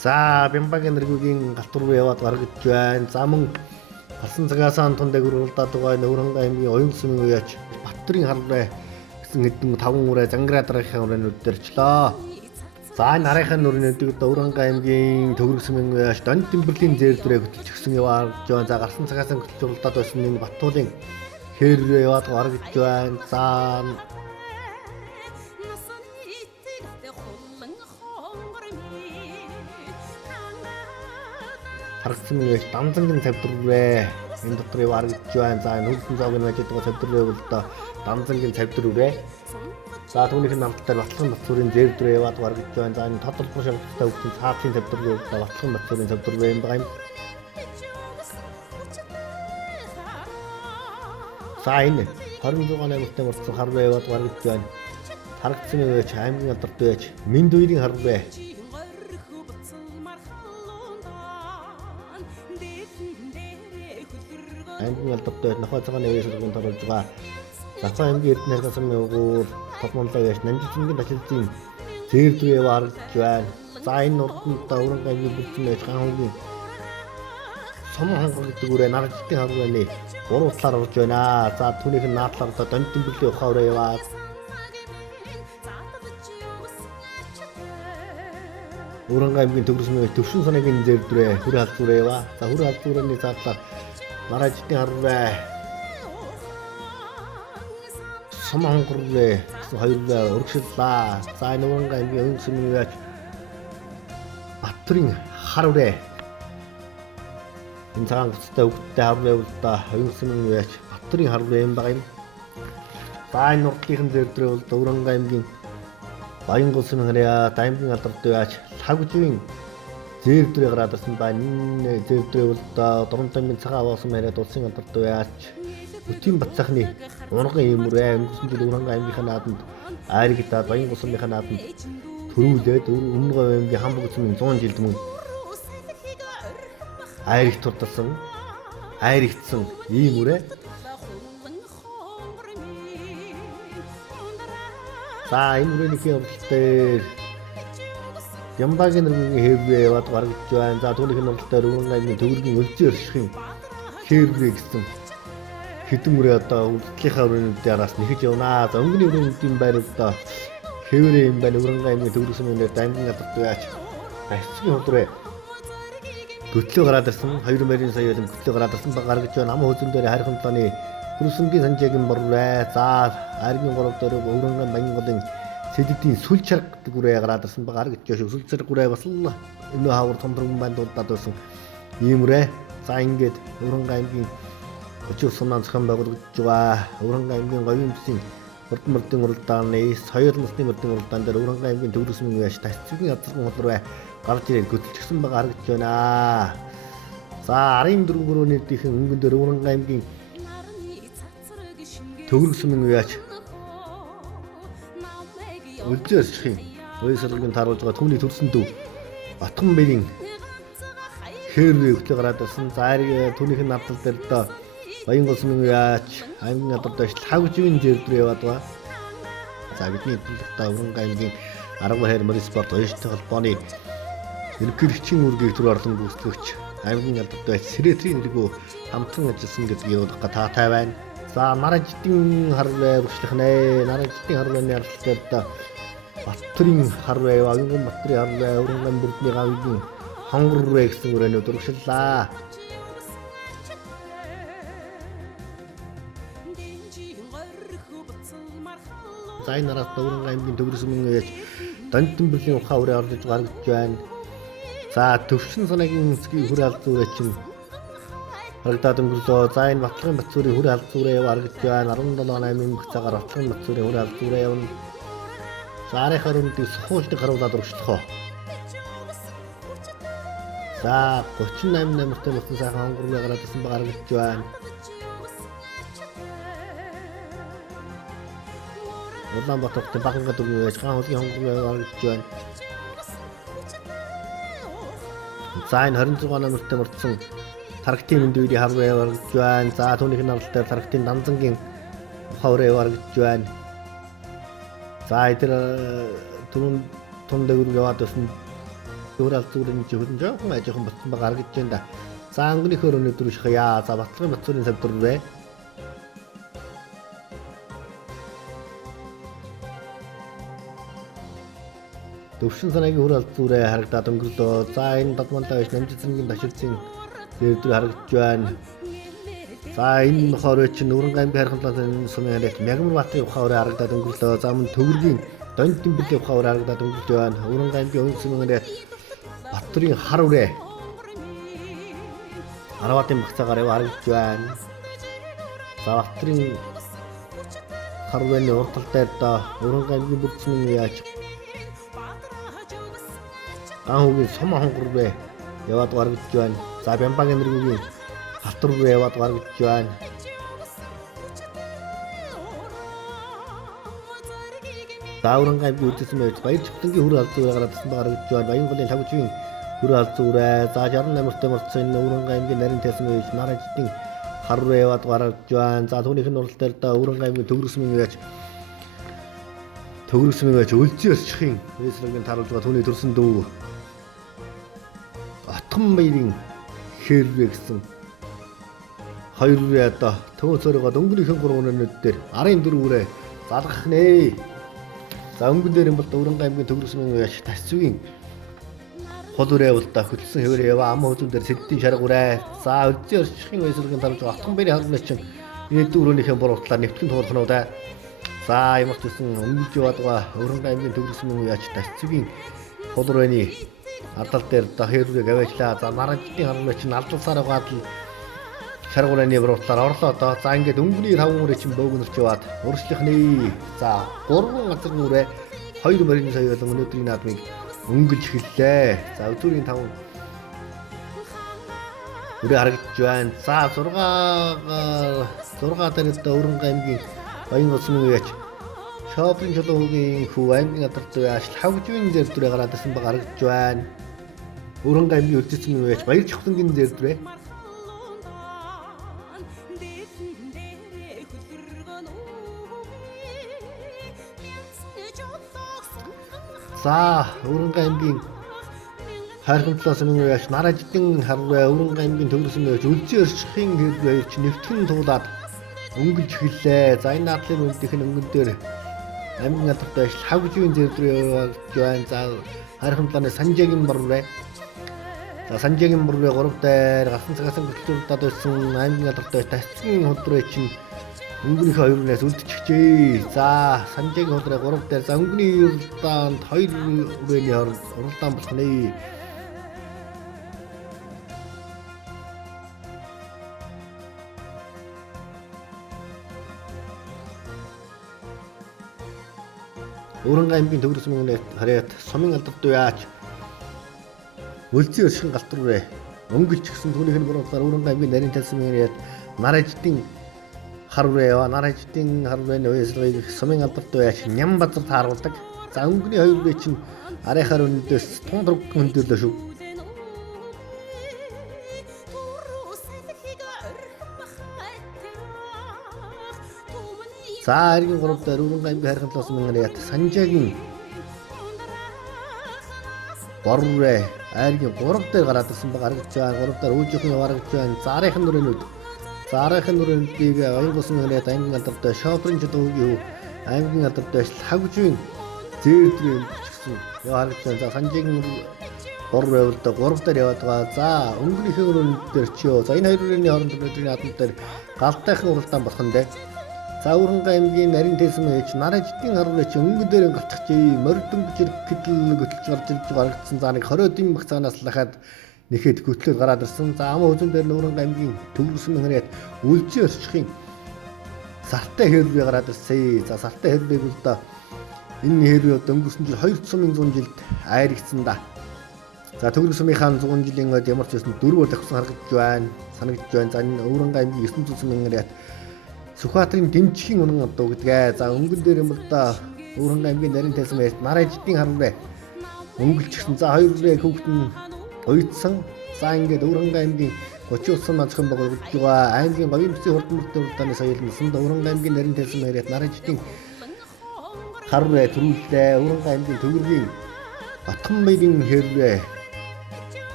За Бямбагийн нэргүүгийн галт руу яваад гаргаж байна. За мөн гарсан цагаас антон дээгүүр уралдаад байгаа Өвөрхангай аймгийн оюун сүмийн үеч Батбарын харваа гэсэн хэдэн 5 үрээ Зангара дараагийн өрөөнүүд дэрчлээ. За энэ хараахан өрөөнүүдийг Өвөрхангай аймгийн төгөрөг сүмийн үеч Дон Тэмбэрлийн зээл дүрээ хөтлөж гисэн яваад байна. За гарсан цагаас хөтлөж уралдаад байсан энэ Баттуулын хээр рүү яваад гаргаж байна. За харагдсан нэг Данзангийн цавдрүрээ энэ дотор юу харагдж байна. За энэ хөлсөн зоогийн байж байгаа цавдрүрээ бол одоо Данзангийн цавдрүрээ. За түүнийх нь хамт дээр Батлан Батцуурын зээл дүрээ яваад харагдж байна. За энэ тодорхой шалгалттай хөлсөн цаашийн цавдрүрээ бол Батлан Батцуурын цавдрүрээ юм байна. За энэ 26 намтай мөрцөн харваа яваад харагдж байна. Харагдсан үеч аймгийн алдарт үеч Минд хоёрын харваа. Аймгийн алдарт үеч Нохой цагааны үеэс сургуулийн торуулж байгаа. Зацаа аймгийн Эрдэнэ харгас сумын өгөөр Томонлоо яш Намжицгийн ташилтын зээл дүрээ харагдж байна. За энэ урданд Өвөрхангай аймгийн бүрдсэн байж гаангийн Сомон хангал гэдэг үрээ Наржитын харвааны 3 талаар орж байна. За түүнийх нь наадлаар одоо Дон Тэмбэрлийн ухаан өрөө яваад Өвөрхангай аймгийн төгөрөг сүмийн төвшин санаагийн зээл дүрээ хүрээ халз үрээ яваа. За хүрээ халз үрээний заадлаар Наржитын харваа Сомон хангал гэсэн хоёулаа өргөжлөө. За энэ Өвөрхангай аймгийн өвөрхөн сүмийн үеч Батбарын хар үрээ энэ цагаан гуцтай өвгттэй харваа бол да өвөрхөн сүмийн үеч Батбарын хар үрээ юм байгаа юм. За энэ урдлынхын зээл дүрээ бол Өвөрхангай аймгийн Баянгол сүмийн харьяа аймгийн алдарт үеч Лагжийн зээл дүрээ гараад ирсэн байна. Энэ зээл дүрээ бол Дурамтамын цагаан аваасан харьяа улсын алдарт үеч Өтийн Бацаахны урган юм үрээ өнгөрсөн жил Өвөрхангай аймгийнхаа наадамд Айргтаа Баянгол сүмийнхаа наадамд төрүүлээд Өмнөг аймгийн Хамбог сүмийн 100 жилд мөн Айргт турдсан Айргтсан ийм үрээ. За энэ үрээний уралдаар Бямбагийн нэргийн хэврээ яваад гаргаж байна. За түүнийх нь уралдаар Өвөрхангай аймгийн төгөргийн өлзий өршхийн хэврээ гэсэн хэдэн үрээ одоо уралдлынхаа өрөөнүүдийн араас нэхэж явнаа. За өнгөний өрөөнүүдийн байр одоо хэврээ юм байна. Өвөрхангай аймгийн төгөрөг сүмийн аймгийн алдарт үеч Асцгийн худраа göтлөө гараад ирсэн 2 морин сая юм göтлөө гараад ирсэн баг гаргаж байна. Ам хөөзөн дээр харих хэмтааны Хүрсэнгийн санжаагийн борлоо. За аргийн 3 дээр Өвөрхангай Баянголын сэдэдийн сүл чарга гэдэг үрээ гараад ирсэн баг гаргаж байна. Сүл чарга үрээ бас л энэ хавар томдрон банд дуудаад байсан ийм үрээ. За ингээд Өвөрхангай аймгийн өчиг сумнаа зохион байгуулагдж байгаа Өвөрхангай аймгийн говийн бүсийн хурдан мөрдийн уралдааны соёл насны мөрдийн уралдаан дээр Өвөрхангай аймгийн төгөрөг сүмийн үеч Тасцгийн азарган хоолроо гарч ирээд göтөлчихсэн баг харагдж байна. За 14 өрөөнүүдийн өнгөн дээр Өвөрхангай аймгийн төгөрөг сүмийн үеч үлзий өршхийн үе сургуулийн тааруулж байгаа түүний төрсөн төв Батхан бэрийн хэврээ хөтлөө гараад ирсэн. За түүнийх нь надлал дээр одоо Баянгол сүмийн үеч аймгийн алдарт Лагжийн зээл дүрээ яваад байгаа. За бидний төлөвлөлтөд Өвөрхангай аймгийн 10 хайр морин спорт оюутны холбооны ерөнхийлөгчийн үргийг төр орлон гүйцэтгэгч аймгийн алдарт байж Сэрэтрийн нэргөө хамтран ажилласан гэдгийг явуулах таатай байна. За Наржитын харваа өршлөхнэ. Наржитын харвааны аралтай Батбарын харваа яваа өнгөн Батбарын харваа Өвөрхангай бүрдний гавьгийн хонгор үрээ гэсэн үрээнүүд өргөжлөө. За энэ нараас Өвөрхангай аймгийн төгөрөг сүмийн үеч Дон Тэмбэрлийн ухаан үрээ орж гаргаж байна. За төвшин санаагийн хэсгийн хүрээ алз үрээ чинь харагдаад өнгөрлөө. За энэ Батлагын Батцуурын хүрээ алз үрээ харагдж байна. 17-8 мөх цагаар Батлагын Батцуурын хүрээ алз үрээ явна. За арийн харуудыг сухуултыг харуулад өргөжлөхөө. За 38 намартай болсон сайхан хонгор үрээ гараад ирсэн баг харагдж байна. Улаанбаатарт Баганга дүрмийн үеч гаан хөлгийн хонгор үрээ гаргаж байна. За энэ 26 намартай мөрдсөн Тархтын Минд хоёрын харваа гаргаж байна. За түүнийх нь арал дээр Тархтын Данзангийн ухаан өрөө гаргаж байна. За тэр түрүүн том дээгүүр яваад байсан Уурал зүрийн жихэн жоохон ажихан ботсон байгаа харагдаж байна да. За ангийнхөр өнөдөр шихяа за Батлын Батцуурын савдрвэ. Төвшин санаагийн Уурал зүрээ харагдаад өнгөрлөө. За энэ Дадмандаа биш намжицгийн ташилцын зэвдэр харагдаж байна. За энэ нохоор чинь Нүрэн аймгийн хархамлын сумын харьяат Мягмарбаатарын ухаан өрөө харагдаад өнгөрлөө. За мөн Төвөргийн Донд Дэмбэлийн ухаан өрөө харагдаад өнгөрлөө байна. Нүрэн аймгийн өвчин сумын харьяат Баттарын хар үрээ Араватын багцаагаар яв харагдаж байна. За Баттарын хар үрээний уртал дээр доо Нүрэн аймгийн бүрдсмэн яаж Аагийн сум хонгорвэ яваад харагдаж байна. За Бямбагийн нэргийн хатар руу яваад харагдаж байна. Дауран аймгийн үдсэн байж баяр чөлтөнгийн хүр алзуураа гаргасан харагдаж байна. Баянголын лагчийн хүр алзуураа за 68-т мөрцөн Нүрэн аймгийн нарийн тайсан байж нараждын хар руу яваад харагдаж байна. За түүнийх нь урал дээр да Нүрэн аймгийн төгөрсмэн байж өлзий өршхийн эсрэгийн таруулж байгаа түүний төрсөн дүү Атган баярын хэрвэ гэсэн хоёр яда төөцөөрөө өнгөнийхэн 3 өнөд дээр арын 4 үрээ залгах нэ. За өнгөн дээр юм бол Нүрэн аймгийн төгөрсмэн байж тасцгийн хол үрээ бол та хөтлсөн хэвээр ява ам хөлөн дээр сэддийн шарга үрээ. За өлзий өршхийн эсрэгийн таруулж байгаа Атган баярын хаалны чинь энэ дөрөвнийхэн буруутлаар нэвтгэн туурхноо да. За ямар ч үсэн өнгөж яваад байгаа Нүрэн аймгийн төгөрсмэн яаж тасцгийн хол үрээний ардал дээр дахирыг аваачлаа. За нараждын хармаа чинь алдлсаар байгаа л шаргууны буруутлаар орлоо доо. За ингээд өнгөний 5 үрээ чинь бөөгнөрч яваад уршлих нэ. За 3 газар нүрээ 2 морины сая болон өнөөдрийн наадмыг өнгөлж эхэллээ. За өдрийн 5 үрээ харагдаж байна. За 6 дээр Нүрэн аймгийн Баян улсын үеч шопинг чөлөөгийн хүү аймгийн адарт яаш хавжийн зэрдүрээ гараад ирсэн баг харагдаж байна. Нүрэн аймгийн үлдсэн үеч баяр чөлөөгийн зэрдүрээ За Нүрэн аймгийн хайрхамтлаас өмнө яаш нараждын харвэ Нүрэн аймгийн төгөрсөн байж үлзий өршхийн хэрвээ чи нэвтгэн туулаад өнгөлж эхэллээ. За энэ наадлын үлдэх нь өнгөн дээр аймгийн адарт яаш хавжийн зэрдүрээ явж байна. За хайрхамтлааны Санжаагийн борвэ За Санжаагийн борвэ 3 дээр гасан цагаасан хөтлөлтөд байсан аймгийн адарт тасцгийн хөдрөө чинь өнгөнийхөө 2-аас үлдчихжээ. За Санжаагийн хөдрөө 3 дээр за өнгөний уралдаанд 2 үрээний хооронд уралдаан болох нэ. Нүрэн аймгийн төгөрсмэн харьяат сумын алдарт яач өлзий өршин галтруур өнгөлч гисэн түүнийх нь буруутлаар Нүрэн аймгийн нарийн тайсан харьяат нараждын харвэ нараждын харвэний уясрыг сумын алдарт яач ням базар тааруулдаг. За өнгөний 2 үрээ чинь арийнхаар өнөөдөөс тун дөрөг хөндөрлөө шүү. За эргийн 3 дээр Нүрэн аймгийн хайрхамтлаас мэнгэрэт Санжаагийн борвэ айргийн 3 дээр гараад ирсэн баг харагдаж байгаа. 3 дээр өөжийнхэн харагдаж байна. Заарынхан нүрэнүүд Заарынхан нүрэнүүдийг аян бус мэнгэрэт аймгийн алдарт шопинг чөлөөгийн аймгийн алдарт хавжийн зээдрийн гэсэн яа харагдаж байна. За Санжаагийн борвэ бол 3 дээр яваад байгаа. За өнгөнийхөө нүрэнд дээр чиё. За энэ 2 үрээний хооронд өдрийн наадмын дээр галтайхан уралдаан болох нь дээ. За Нүрэн аймгийн нарийн тайсан байж нараждын харвэ чи өнгөн дээр галчихжээ. Мордөнгөж гэтэл götөлж гарч ирж харагдсан. За нэг 20 дим багцаанаас лахаад нэхэд göтлөөр гараад ирсэн. За ам хөлн дээр Нүрэн аймгийн төгөрсөн харьяат үлзий өршхийн сартай хэрвээ гараад ирсэн. За сартай хэрвээг бол да энэ хэрвээ өнгөрсөн жил 200 жилд айрагдсан да. За төгөрсмийнхаа 100 жилийн үед ямар ч байсан 4 бол авсан харагдаж байна. Санагдаж байна. За энэ Нүрэн аймгийн 900 харьяат Сүхбаатарын дэмжихийн үнэн одоо гэдгээ. За өнгөн дээр юм бол да Нүрэн аймгийн нарийн тайсан байж нараждын харвэ өнгөлчихсэн. За 2 үрээ хүүхэд нь гойдсан. За ингээд Нүрэн аймгийн 30 улсын манцхан байгуулж байгаа аймгийн говийн бүсийн хурдан мөрдөө уралдааны соёлнсан Нүрэн аймгийн нарийн тайсан харьяат нараждын харвэ төрүүлээ. Нүрэн аймгийн төгөргийн Атган баярын хэрвээ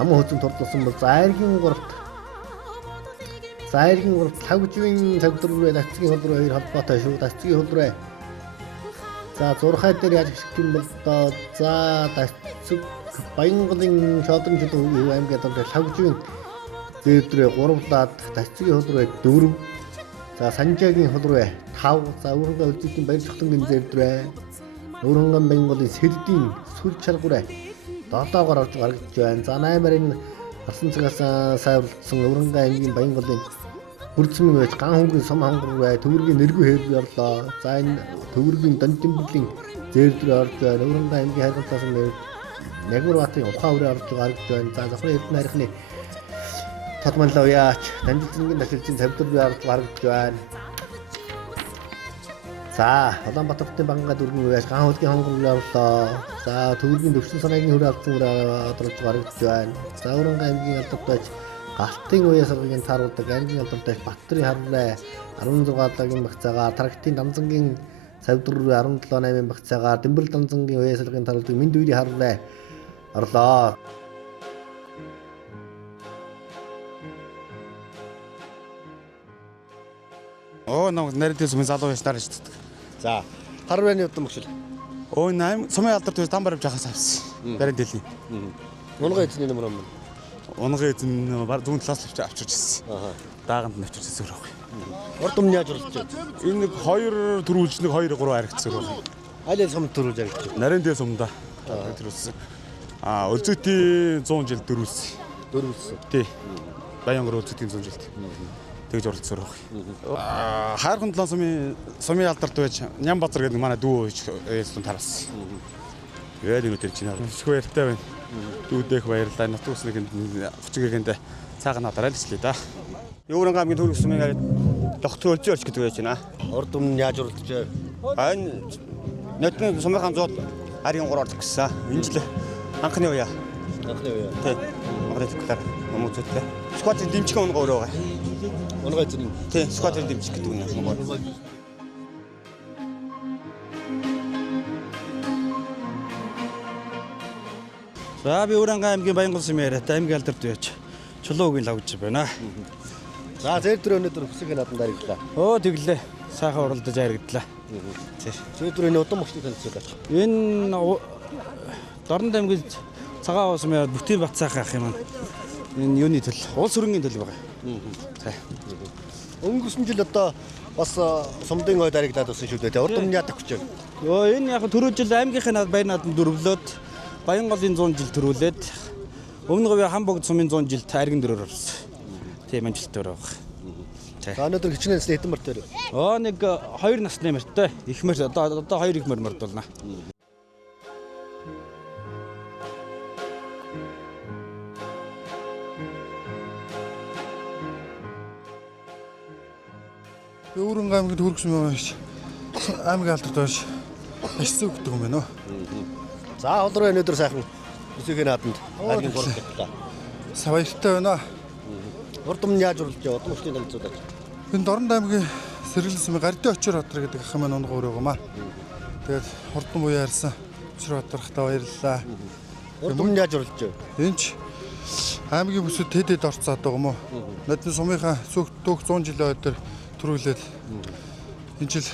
аман хөзөн турласан бол зайргийн 3-т Лагжвийн цавдруу дацгийн хол руу 2 холбоотой шүү. Дацгийн хол руу. За зурхай дээр яаж гэх юм бол за дацг Баянгалын шоодон жилийн аймгийн хамт Лагжвийн зэвдрээ 3-аад дацгийн хол руу 4. За Санжаагийн хол руу 5. За Өвөрхөнгөн үлдээлийн баяр цогтонгийн зэвдрээ Өвөрхөнгөн Баянгалын Сэрдийн сүл чаргуураа 7-оор орж гаргаж байна. За 8-аар Арсан цагаас сайварлсан Өвөрхөнгөн аймгийн Баянгалын бүрдсэн байж ган хөнгөн сум хангар бай төвөргийн нэргүй хэл ярлаа. За энэ төвөргийн Донтимбүлийн зэвдрээ орж байна. Өвөрхөнгөн аймгийн хайрцагтаас Нягмарбатын ухаан үрээ орж гаргаж байна. За завхрын эрдэнэ харихны Тодманлаа уяач Данжицэнгийн ташилжийн 54 орж гаргаж байна. За Улаанбаатарын Бангад үргэн уяач ган хөлгийн хонгор орлоо. За төвөргийн төвшин санаагийн хөрөө алдсан үрээ орж гаргаж байна. За Өвөрхөнгөн аймгийн алдартай Галтын уяас аргын тааруулдаг аймгийн алдартай Батрын харраа 16 лагийн багцаагаар Трактын Данзангийн цавдруу 17-8 багцаагаар Дэмбэрэл Данзангийн уяас аргын тааруулдаг Минд үйрийн харраа орлоо. Намайг нарийн сумын залуу яс дарж татдаг. За харваны удам багшил. Нам сумын алдарт үс дамбар авч хахаас авсан. Нарийн дэлхийн. Унгай эзний нэмэр юм. Унгай эзэн баг зүүн талаас авчирч ирсэн. Дааганд нь авчирч ирсэн байхгүй. Урд өмнө яаж уралж байна? Энэ нэг 2 төрүүлж нэг 2 3 харигдсан байхгүй. Аль сумд төрүүлж харигдсан. Нарийн дээл сумда төрүүлсэн. Өлзөтийн 100 жил төрүүлсэн. Тий. Баянгар өлзөтийн 100 жилд. Тэгж оролцсон байхгүй. Хайрхан 7 сумын алдарт байж Нямбазар гэдэг манай дүү ээлжлэн тараасан. Яа нэг үтэр чинь их баяртай байна. Дүүдэх баярлалаа. Натус нэгэнд 30-нд цаахан надараа л ичлээ да. Өвөрхөнгөн аймгийн Төрөг сумын доктор Өлзөө орч гэдэг байж байна. Урд өмнө яаж уралж байв? Энэ нөтний сумын хамзууд арийн 3 ордог гэсэн. Энэ жил анхны уяа. Тий. Монголын төгөлөр хүмүүцтэй. Сквадрын дэмжих онгоо өөрөө байгаа. Унгай эзний. Тий, сквадрын дэмжих гэдэг нь онгоо. За би Өвөрхөнгөн аймгийн Баянгал сумын яриатай аймгийн алдарт байж чулуугийн лагж байна. За зэвдрээ өнөөдөр хүсэг надад харигдлаа. Тэглээ. Сайхан уралдаж харигдлаа. Зэвдрээ энэ удам багштай танилцуулаач. Энэ Дорнод аймгийн цагаан уус маяг Бүтэн Батцаах ах юм. Энэ юуны төл, улс хөрөнгийн төл байгаа. За. Өнгөрсөн жил одоо бас сумдын ойд харигдаад байсан шүү дээ. Урд өмнө яадаг хүчээ. Энэ яг түрүү жил аймгийнхын баяр нааданд дөрвөлөөд Баянгалын 100 жил төрүүлээд өмнө говь Хамбогд сумын 100 жилд аргин дөрөөр орсон. Тийм амжилттай байгаа. За өнөөдөр хичнээн хэдэн март вэ? Нэг 2 насны мартай. Их март одоо 2 их март болно. Өвөрхөнгөн аймгийн Төрөг сумын аймгийн алдарт байж ашиг өгдөг юм байна уу? За холроо өнөөдөр сайхан өсөхийн нааданд аргийн 3 гэтлээ. Баяртай байна. Урд өмнө яаж уралж яв? Удам багштай танилцуулаач. Энэ Дорнод аймгийн Сэргэлэн сумын Гардын Очир Батар гэдэг ах маань онгоо өрөөгөө. Тэгээд хурдан буяа ярьсан Очир Батархтай баярлалаа. Урд өмнө яаж уралж яв? Энд аймгийн бүсэд тэдэд орцоод байгаа юм уу? Нодны сумынхаа түүх 100 жилийн ойд төрүүлээд энэ жил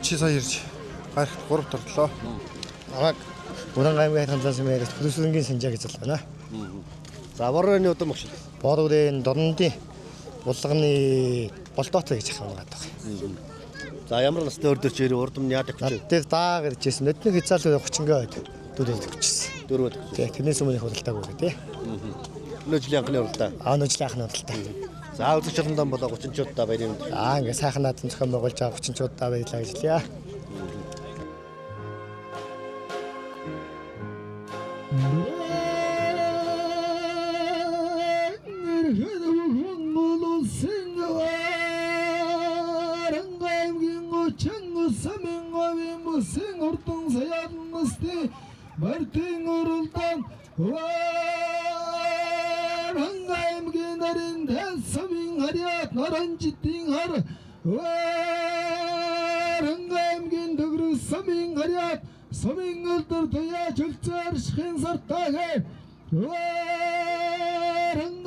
чи сая ирж гарахт 3 торлоо. Аваг Өвөрхөнгөн аймгийн хамтлан сумын яриач Хөдөлсөнгийн Санжаа гэж байна. За борооны удам багш. Борооны Дорнодын булганы болдоотой гэж ахмаад байгаа. За ямар насны өр төрч ирээ урд өмнө яадаг хүчээ? Тэр даа гэрж ирсэн. Нодны хязгаарлал 30 гээд дөрөвд өгчихсэн. Дөрөвд. Тий, тэрнээс өмнөх уралдааг үгүй тий. Өнөө жилийн анхны уралдаа. Өнөө жилийн анхны уралдаа. За үзэгч халандаа болоо 30-чуудаа баярын. Ингээ сайхан наадам зохион байгуулж байгаа 30-чуудаа баярлалаа гэж хэлье. Мартин уралдан аймгийн нарийн дэсмийн хариат наранжитын хар аймгийн дөгрөс сумын хариат сумын өлдөр туяа чөлцөөр шхэн сартаагэ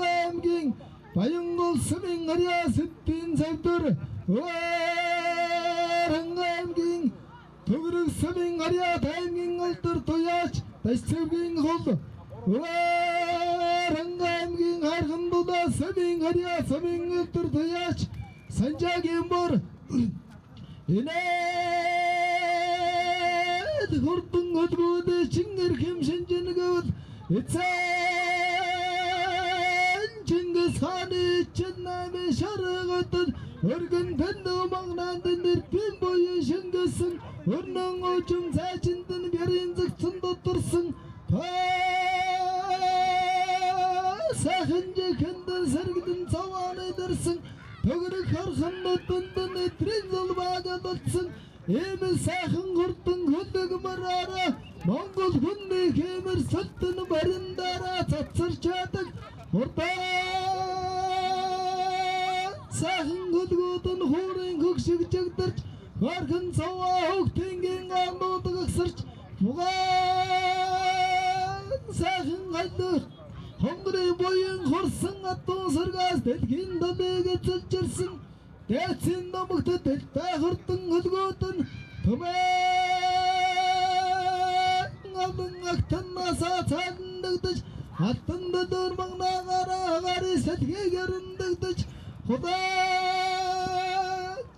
аймгийн Баянгол Сумын Арья Сэддийн Завдар аймгийн Төгөрөг Сумын Арья Таймгийн Алдар Туяач Дашцэвгийн хол аймгийн Хархан Дуда Сумын Арья Сумын Алдар Туяач Санжаагийн бор инээд хурдан хөдгүүд чингэр хэм шинжэнэгвэл эцэн Чингис хааны чиннами шаргатад өргөн тэндүү магнаандын нэрпийн боён шингэсэн өрнөн очим цаачиндэн бэрийн зэгцэн дотторсон сайхан жихэндэн сэргдэн цавааны дэрсэн төгөрөг харханнуудын этрийн зулбаага дотсон эмэл сайхан хурдан хөдөгмөрөөрэ Монгол хүнний хэмэр сөлтөн бариндаараа цацарч яадаг хурдан сайхан хөдгүүдэн хуурын хөгшиг жигдэрч хархан цаваа хөгтингийн андууд гагсарч бугаан сайхан галдуур хонгорын буян хурсан атуун саргаас дэлхийн дамыг эзэлжирсэн дээцэн номогтод дэлтэй хурдан хөдгүүдэн түмэн алдан актанасаа цаадандагдаж алтан дөдөр магнаагаараа гари сэтгийгэрндагдаж худаа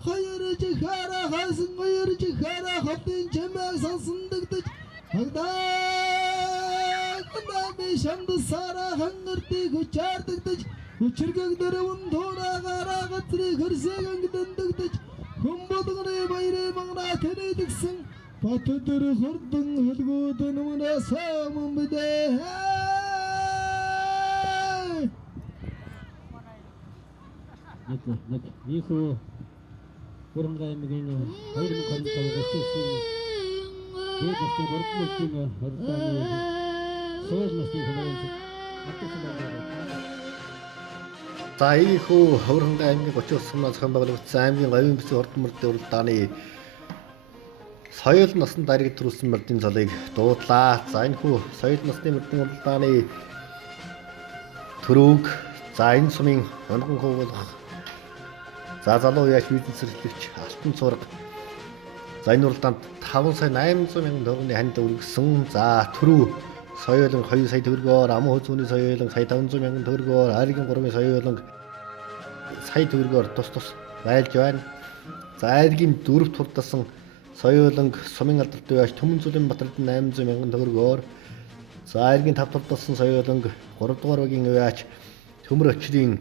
хоёрж хараа хасан хоёрж хараа хотын чимээ сонсондагдаж хагдаа шамд сара хангэрти хүчаардагдаж хүчргэг дөрвөн туураагаараа гацрыг хөрсэгэнгдэндагдаж хүмбодгны баярын магнаа тэнэдгсэн бат дөр хурдан хөлгүүдэн мунасаа мумбидээ нэг нийхүү Хөрөнгө аймгийн 2025 өчигсөн дэвшин бүрдүүлсэн хурданы соёл насны хүмүүст За ийхүү Хөрөнгө аймгийн 39 сумнаас зохион байгуулагдсан аймгийн говийн бичиг хурдан мөрдийн уралдааны соёл насны дариг төрүүлсэн мөрдийн цолыг дуудлаа. За энэхүү соёл насны мөрдийн уралдааны төрөг за энэ сумын онгон хөвгөлөх за залуу яач бизнес эрхлэгч алтан цурга за энэ уралдаанд 5 сая 800 мянган төгрөгийн ханд өргөсөн. За төрөв соёлын 2 сая төгрөгөөр ам хөөцөөний соёлын сая 500 мянган төгрөгөөр айргийн 3 соёлын сая төгрөгөөр тус байлж байна. За айргийн 4-т хурдсан соёлын сумын алдарт яач Төмөнзүлийн Батард 800 мянган төгрөгөөр за айргийн 5-т хурдсан соёлын 3 дугаар багийн яач Төмөр очрын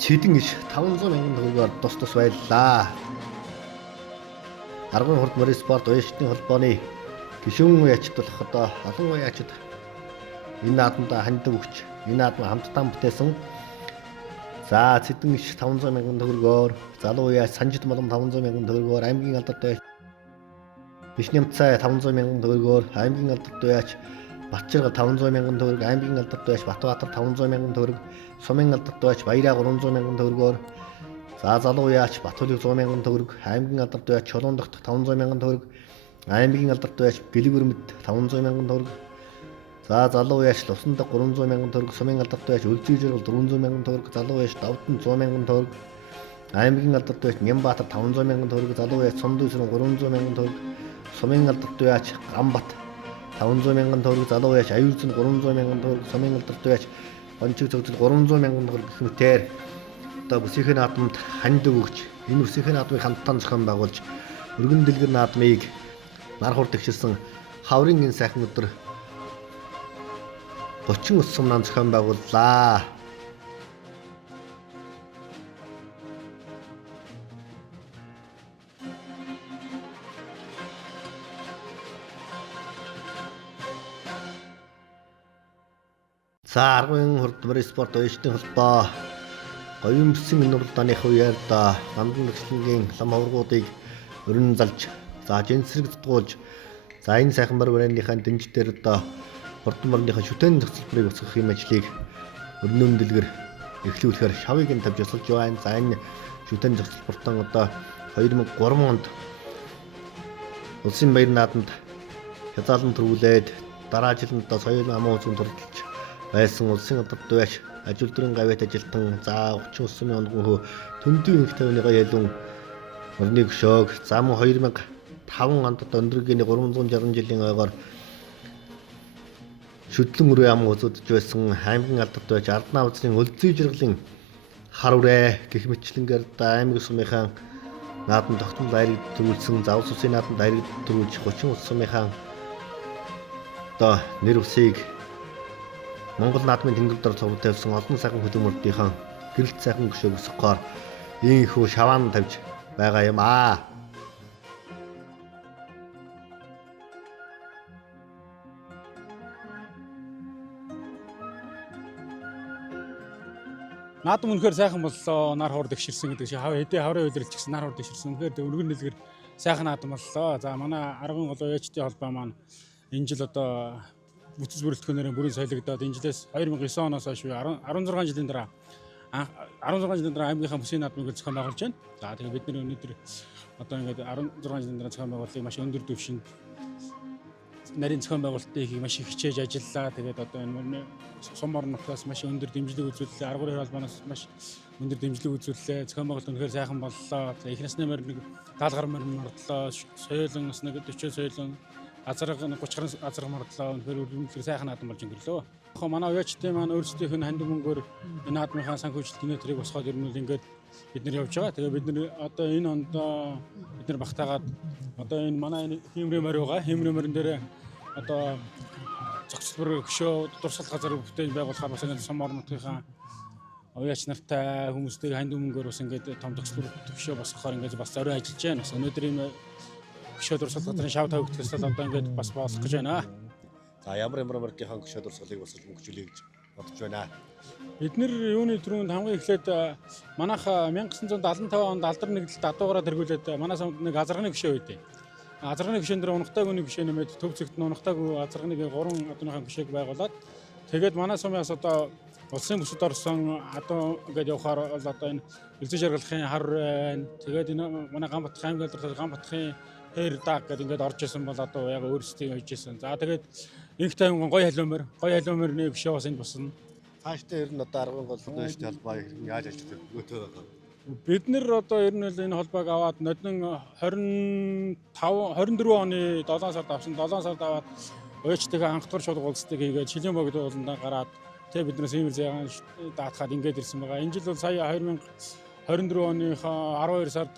Чидэн иш 500 мянган төгрөгөөр тус байлаа. Аргын хурд морин спорт уяшдын холбооны гишүүн яачд болох одоо олон яачд энэ наадмаа ханддаг өгч энэ наадмаа хамтдаа бүтээсэн. За Цэдэн иш 500 мянган төгрөгөөр залуу яач Санжид Молом 500 мянган төгрөгөөр аймгийн алдарт яач Бишнямцай 500 мянган төгрөгөөр аймгийн алдарт яач Батчирга 500 мянган төгрөг аймгийн алдарт яач Батбаатар 500 мянган төгрөг сумын алдарт яач Баяраа 300 мянган төгрөгөөр за залуу яач Батхөлөг 100 мянган төгрөг аймгийн алдарт яач Чулуундагт 500 мянган төгрөг аймгийн алдарт яач Гэлгүрмэд 500 мянган төгрөг за залуу яач Лусандаг 300 мянган төгрөг сумын алдарт яач Өлзийжиргэл 400 мянган төгрөг залуу яач Давдан 100 мянган төгрөг аймгийн алдарт яач Нямбаатар 500 мянган төгрөг залуу яач Сундүсрэн 300 мянган төгрөг сумын алдарт яач Гамбат 500 мянган төгрөг залуу яач Аюулзан 300 мянган төгрөг сумын алдарт яач Онцог цогцол 300 мянган төгрөг гэх мэтээр одоо бүсийнхээ наадамд ханддаг өгч энэ бүсийнхээ наадмыг хамтдаа зохион байгуулж өргөн дэлгэр наадмыг нар хурд тэгшилсэн хаврын энэ сайхан өдөр 39 сумнаа зохион байгууллаа. За аргын хурд морин спорт уяшдын холбоо говийн бүсийн энэ уралдааны хувьяар да гамдан нэгслэнгийн лам хавргуудыг өрн залж за жинсрэг дутгуулж за энэ сайхан бар барайныхаа дэмжлэлээр одоо хурдан морныхаа шүтэн зохицолборыг босгох юм ажлыг өрнөн дэлгэр эхлүүлэхээр шавыг нь тавьж өсөлж байна. За энэ шүтэн зохицолбортон одоо 2003 онд улсын баяр наадамд хязгаарлан төрүүлээд дараа жил нь одоо соёлын амын үзэн турдалж байсан улсын одод байж ажил дүрэн гавьяат ажилтан за 39 онгон хөө төндийн их тавныгаа ялун орны гүшөөг зам 2005 онд одоо өндөргийн 360 жилийн ойгоор шүтлэн өрөө ам үзүүлж байсан аймгийн алдад байж Арднаа улсын өлзий жиргэлийн хар үрэ гэх мэтлэнгээр аймаг сумынхаа наадан тогтмол айрыг төрүүлсэн завс усын наадан айрыг төрүүлж 30 ус сумынхаа одоо нэр усыг Монгол наадмын тэнгэр дор цогт тавьсан олон сайхан хөдөлмөртийнхаа гэрэлт сайхан гүшөөг өсгөхөөр ийм их шаваан тавьж байгаа юм аа. Наадам үнэхээр сайхан боллоо. Нар хурд гიშирсэн гэдэг шиг хэдий хаврын үйлрэлч гэсэн нар хурд гიშирсэн. Үнэхээр өргөн нэлгэр сайхан наадам боллоо. За манай аргын голоо ээжтэй холбоо маань энэ жил одоо бүтэц бүрэлдэхүүнээр бүрийн солигдоод энэ жилээс 2009 оноос хойш 16 жилийн дараа 16 жилийн дараа аймгийнхаа бүсийн наадмыг зохион байгуулж байна. За тэгээ бид нар өнөөдөр одоо ингээд 16 жилийн дараа зохион байгуулалтыг маш өндөр түвшинд нарийн зохион байгуулалтыг маш их хичээж ажиллаа. Тэгээд одоо энэ сум орнотоос маш өндөр дэмжлэг үзүүллээ. Аргын холбооноос маш өндөр дэмжлэг үзүүллээ. Зохион байгуулалт үнэхээр сайхан боллоо. За их насны морь нэг 70 гаруй морь мордлоо. Соёлын бас нэг 40 соёлын азарга 30 гаруй азарга мордлоо. Үнэхээр үнэхээр сайхан наадам болж өнгөрлөө. Яг манай уяачдын маань өөрсдийнх нь ханд мөнгөөр энэ наадмынхаа санхүүжилт гинэтрийг босгоод ер нь ингээд бид нар явж байгаа. Тэгээ бид нар одоо энэ онд бид нар багтаагаад одоо энэ манай хиймрээ морь байгаа. Хиймрээ морин дээр одоо зохицлбор гүшөө дурсгал газар бүтээн байгуулахаар бас ингээд сум орнотынхаа уяач нартай хүмүүстэй ханд мөнгөөр бас ингээд том зохицлбор гүшөө босгохоор ингээд бас зориу ажиллаж байна. Бас өнөөдөр энэ гүшөө дурсгал газрын шав тавигдахаас одоо ингээд бас босгох гэж байна. За ямар мордынхаа гүшөө дурсгалыг бас хөнгөлүүлэе гэж бодож байна. Бид нэр юуны түрүүнд хамгийн эхлээд манайх 1975 онд алдар нэгдэлт адуугаараа тэргүүлээд манай сумд нэг азарганы гүшөө байдیں۔ Азарганы гүшөөн дээр унахтайг үний гүшөө нэмээд төв зэгт нь унахтайг азарганыг 3 адууныхаа гүшөөг байгуулад тэгээд манай сумаас одоо улсын бүсэд орсон адуу ингээд явахаар бол одоо энэ өлзий жаргалахын хар байна. Тэгээд энэ манай Ганбатхан аймгийн алдар Ганбатхан хэр даг гэдэг ингээд орж исэн бол одоо яг өөрсдөө хийж исэн. За тэгээд инх тайван гоё халуумэр гүшөө бас энд босно. Цаашдаа ер нь одоо аргын голлоо дэжтэй холбоо яаж ажилладаг нөгөөтөө байгаа. Бид нэр одоо ер нь энэ холбоог аваад нодон 24 оны 7 сард авсан. 7 сард аваад уяачтайгаа анх тур шулга уулзалтыг хийгээд шилийн богд ууландаа гараад тэг бид нараас иймэр зайгаан даатахад ингээд ирсэн байгаа. Энэ жил бол сая 2024 оныхоо 12 сард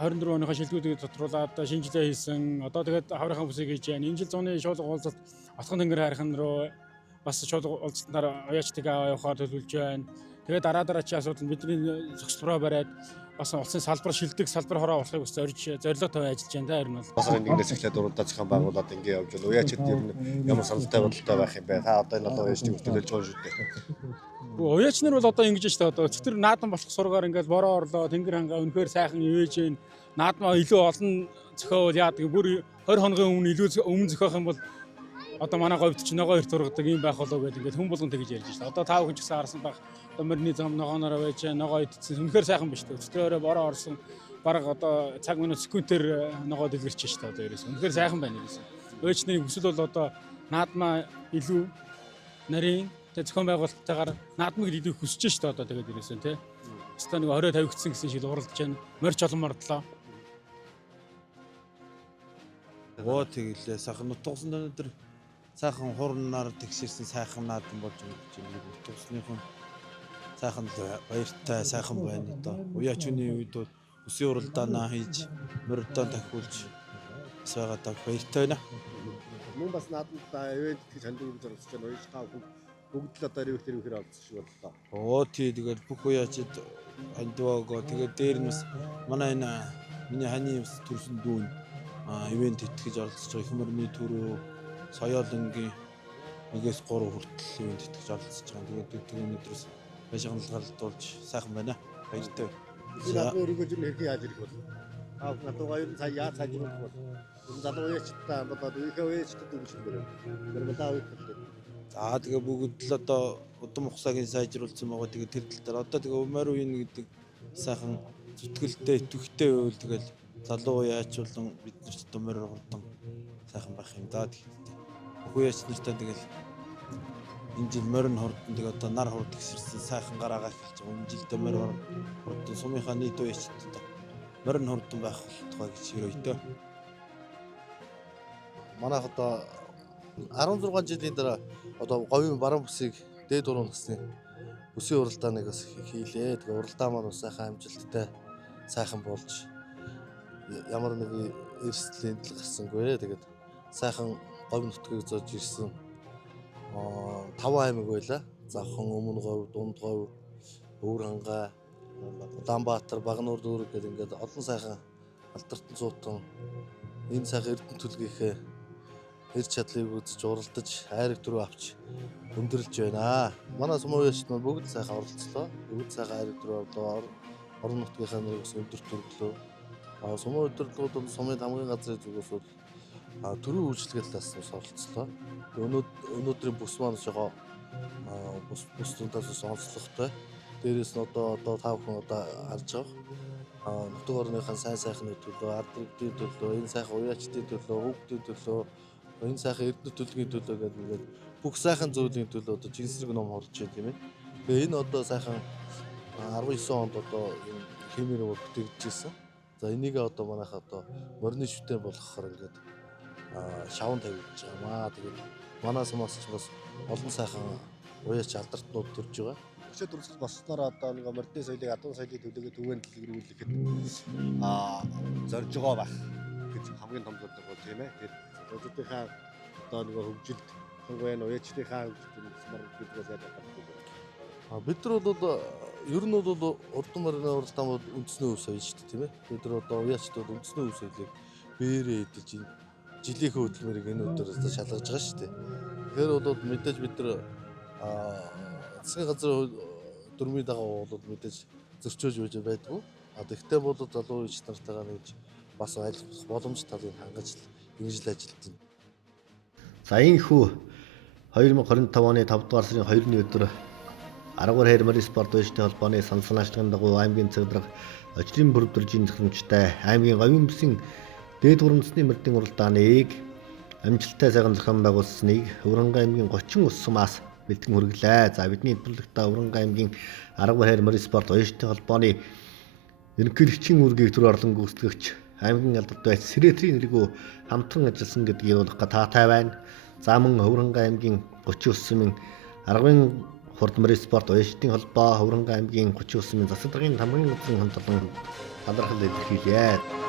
24 оныхоо шилдэгүүдийг тодруулаад шинжилгээ хийсэн. Одоо тэгээд хаврынхаа бүсийг хийж байна. Энэ жил зуны шуулга уулзалт Отгон тэнгэр хайрхан руу бас шууд уулзалтаар уяачтайгаа явахаар төлөвлөж байна. Тэгээд дараачийн асуудал нь бидний зохицлороо бариад бас улсын салбар шилдэг салбар хороо болохыг бас зорилго тавиад ажиллаж байна. Харин бол бас нэгнээс эхлээд уралдаа зохион байгуулад ингэ явж байна. Уяачд ер нь ямар саналтай бодолтой байх юм бэ? Та одоо энэ уяачдыг хөтөлж байгаа шүү дээ. Уяач нар бол одоо ингэж шүү дээ. Одоо өчтөр наадам болох сургаар ингээл бороо орлоо. Тэнгэр хангаа үнэхээр сайхан ивэж гин. Наадмаа илүү олон зохиол яадаг. Бүр 20 хоногийн өмнө илүү өмнө зохиох юм бол одоо манай говьд ч ногоо эрт ургадаг юм байх болоо гэдэг ингээд хүн болгон тэгж ярьж байна. Одоо та бүхэн ч гэсэн харсан байх. Одоо мөрний зам ногооноор байж ногоо идсэн. Үнэхээр сайхан биш үү? Өчтөрөө бороо орсон. Бараг одоо цаг минут секундээр ногоо дэлгэрч шүү дээ. Одоо ерөөс. Үнэхээр сайхан байна ерөөс. Уяачны хүсэл бол одоо наадмаа илүү нарийн зохион байгуулалттайгаар наадмыг илүү хүсэж шүү дээ. Одоо тэгээд ерөөс нь тий. Өстө нэг орой тавигдсан гэсэн шиг уралдаж байна. Морьч олон мордлоо. Оо тэгэлээ сайхан нутгсан өнөдөр сайхан хурнаар тэгшэрсэн сайхан наадам болж байгаа. Нутгсныхон сайхан баяртай сайхан байна одоо. Уяачны үед бол өсвийн уралдаанаа хийж морьдоо тахиулж бас байгаа та баяртай байна. Мөн бас наадамд ивент гэж хандив зорилгож байна. Уяач тав бүгд л одоо ревер олцсон шиг боллоо. Оо тий тэгэл бүх уяачд хандиваага тэгээд дээр нь бас манай энэ миний ханы төрсөн дүүн ивент итгэж оролцож байгаа. Их мөрний төрөө соёолынгийн 1-3 хүртэл ивент итгэж оролцож байгаа. Тэгээд өнөөдрөөс бажигналгалдуулж сайхан байна. Баяртай. Наадмын өргөж нь хэрхэн яаж ирэх бол? Надад хоёр цаг яаж ажиллах бол? Энэ залуу уяачтай болоод ихэ уяачтай дүүж байна. Гэрмэлаа үед. За тэгээ бүгд л одоо удам ухсаагийн сайжруулсан байгаа. Тэгээ тэр тал дээр одоо тэгээ умаар үеийн гэдэг сайхан зүтгэлтэй итгэвчтэй байвал тэгэл залуу уяач болон бид нарт умаар хурдан сайхан байх юм даа. Хууяч нартай тэгэл энэ жил морин хурдан тэг одоо нар хурд гисэрсэн сайхан гараагаа эхэлж байгаа. Энэ жилдээ морин хурдан сумынхаа нийт уяачд одоо морин хурдан байх болтугай гэж өрөөйдөө. Манайх одоо 16 жилийн дараа одоо говийн баруун бүсийг дээд дуруу насны бүсийн уралдааныг бас хийлээ. Тэгээ уралдаа маань бас сайхан амжилттай сайхан болж ямар нэг эрсдлийн дэл гарсангүй. Тэгээд сайхан говь нутгийг зоож ирсэн 5 аймаг байлаа. Завхан, Өмнө говь, Дунд говь, Өвөрхангай, Улаанбаатар, Багнуур дүүрэг гэдэг ингээд олон сайхан алдартан цуутан энэ сайхан эрдэнэ төлгийнхээ эр чадлыг үзэж уралдаж хайрыг төрөө авч өндөрлж байна. Манай сумын маань бүгд сайхан оролцлоо. Бүгд сайхан хайрыг төрөө авлаа. Орон нутгийнхаа нэрийг өндөр төрөлөө. Сумын удирдлагууд сумын хамгийн газрын зүгээс бол төрийн үйлчлэгээ талаас нь оролцлоо. Өнөөдрийн бүс маань жоо бус тунтаас онцлогтой. Дээрээс нь одоо 5 хүн одоо харж байгаа. Нутаг орныхаа сайн сайхны төлөө, ард иргэдийн төлөө, энэ сайхан уяачдын төлөө, хүүхдийн төлөө, энэ сайхан эрдэнэ төлгийн төлөө гэдэг бүх сайхан зүйлийн төлөө одоо жинсрэг ном хорлож байна тийм ээ. Тэгээ энэ одоо сайхан 19 онд одоо энэ хэмээр бүтээгдэжсэн. За энийг одоо манайх одоо морины шүтэн болгохоор ингээд шавн тавьж байгаамаа. Тэгээд манай сумаас ч бас олон сайхан уяач алдартнууд төрж байгаа. Өчигдөр дүрсгэл болсноор одоо нэг морины соёлыг адуун соёлыг төлөөгөө түгээн дэлгэрүүлэхэд зорж байгаа байх гэж хамгийн том зорилго бол тийм ээ. Тэгээд өөрсдийнхээ одоо нэг хөгжилд сонгоён уяачдынхаа хөгжилд смар гэдгээс ялгаатай. Бид нар бол ер нь бол урдан морины уралдаан бол үндэсний өв соёл шүү дээ тийм ээ. Бид нар одоо уяачдууд үндэсний өв соёлыг бээрээ эдэлж жилийнхээ хөдөлмөрийг энэ өдрөөс шалгаж байгаа шүү дээ. Тэгэхээр бол мэдээж бид нар засгийн газрын дөрмийн дагуу бол мэдээж зөрчөөж байж байдгүй. Тэгтээ бол залуу үеч нартайгаа нэгж бас айлах боломж талыг хангаж ингэж л ажилт байна. За энэ хүү 2025 оны 5 дугаар сарын 2-ны өдөр Аргуур хайр морин спорт уяачдын холбооны саналчлагын дагуу аймгийн цэгдрэг очрын бүрдүүлжийн зөвхөмжтэй аймгийн говийн бүсийн дээд гурамсны мордын уралдааныг амжилттай сайхан зохион байгуулсныг Өвөрхангай аймгийн 30 ус сумаас бэлтгэн хүргэлээ. За бидний нэвтрүүлэгтээ Өвөрхангай аймгийн Аргуур хайр морин спорт уяачдын холбооны ерөнхийлөгчийн үүргийг төр орлон гүйцэтгэгч аймгийн алдарт байц Сэрэтрийн нэргөө хамтран ажилласан гэдгийг ойлгох таатай байна. За мөн Өвөрхангай аймгийн 30 ус сумын аргын хурд морин спорт уяачдын холбоо Өвөрхангай аймгийн 30 ус сумын засаг даргын хамгийн гол хамтлан талархал илэрхийлээ.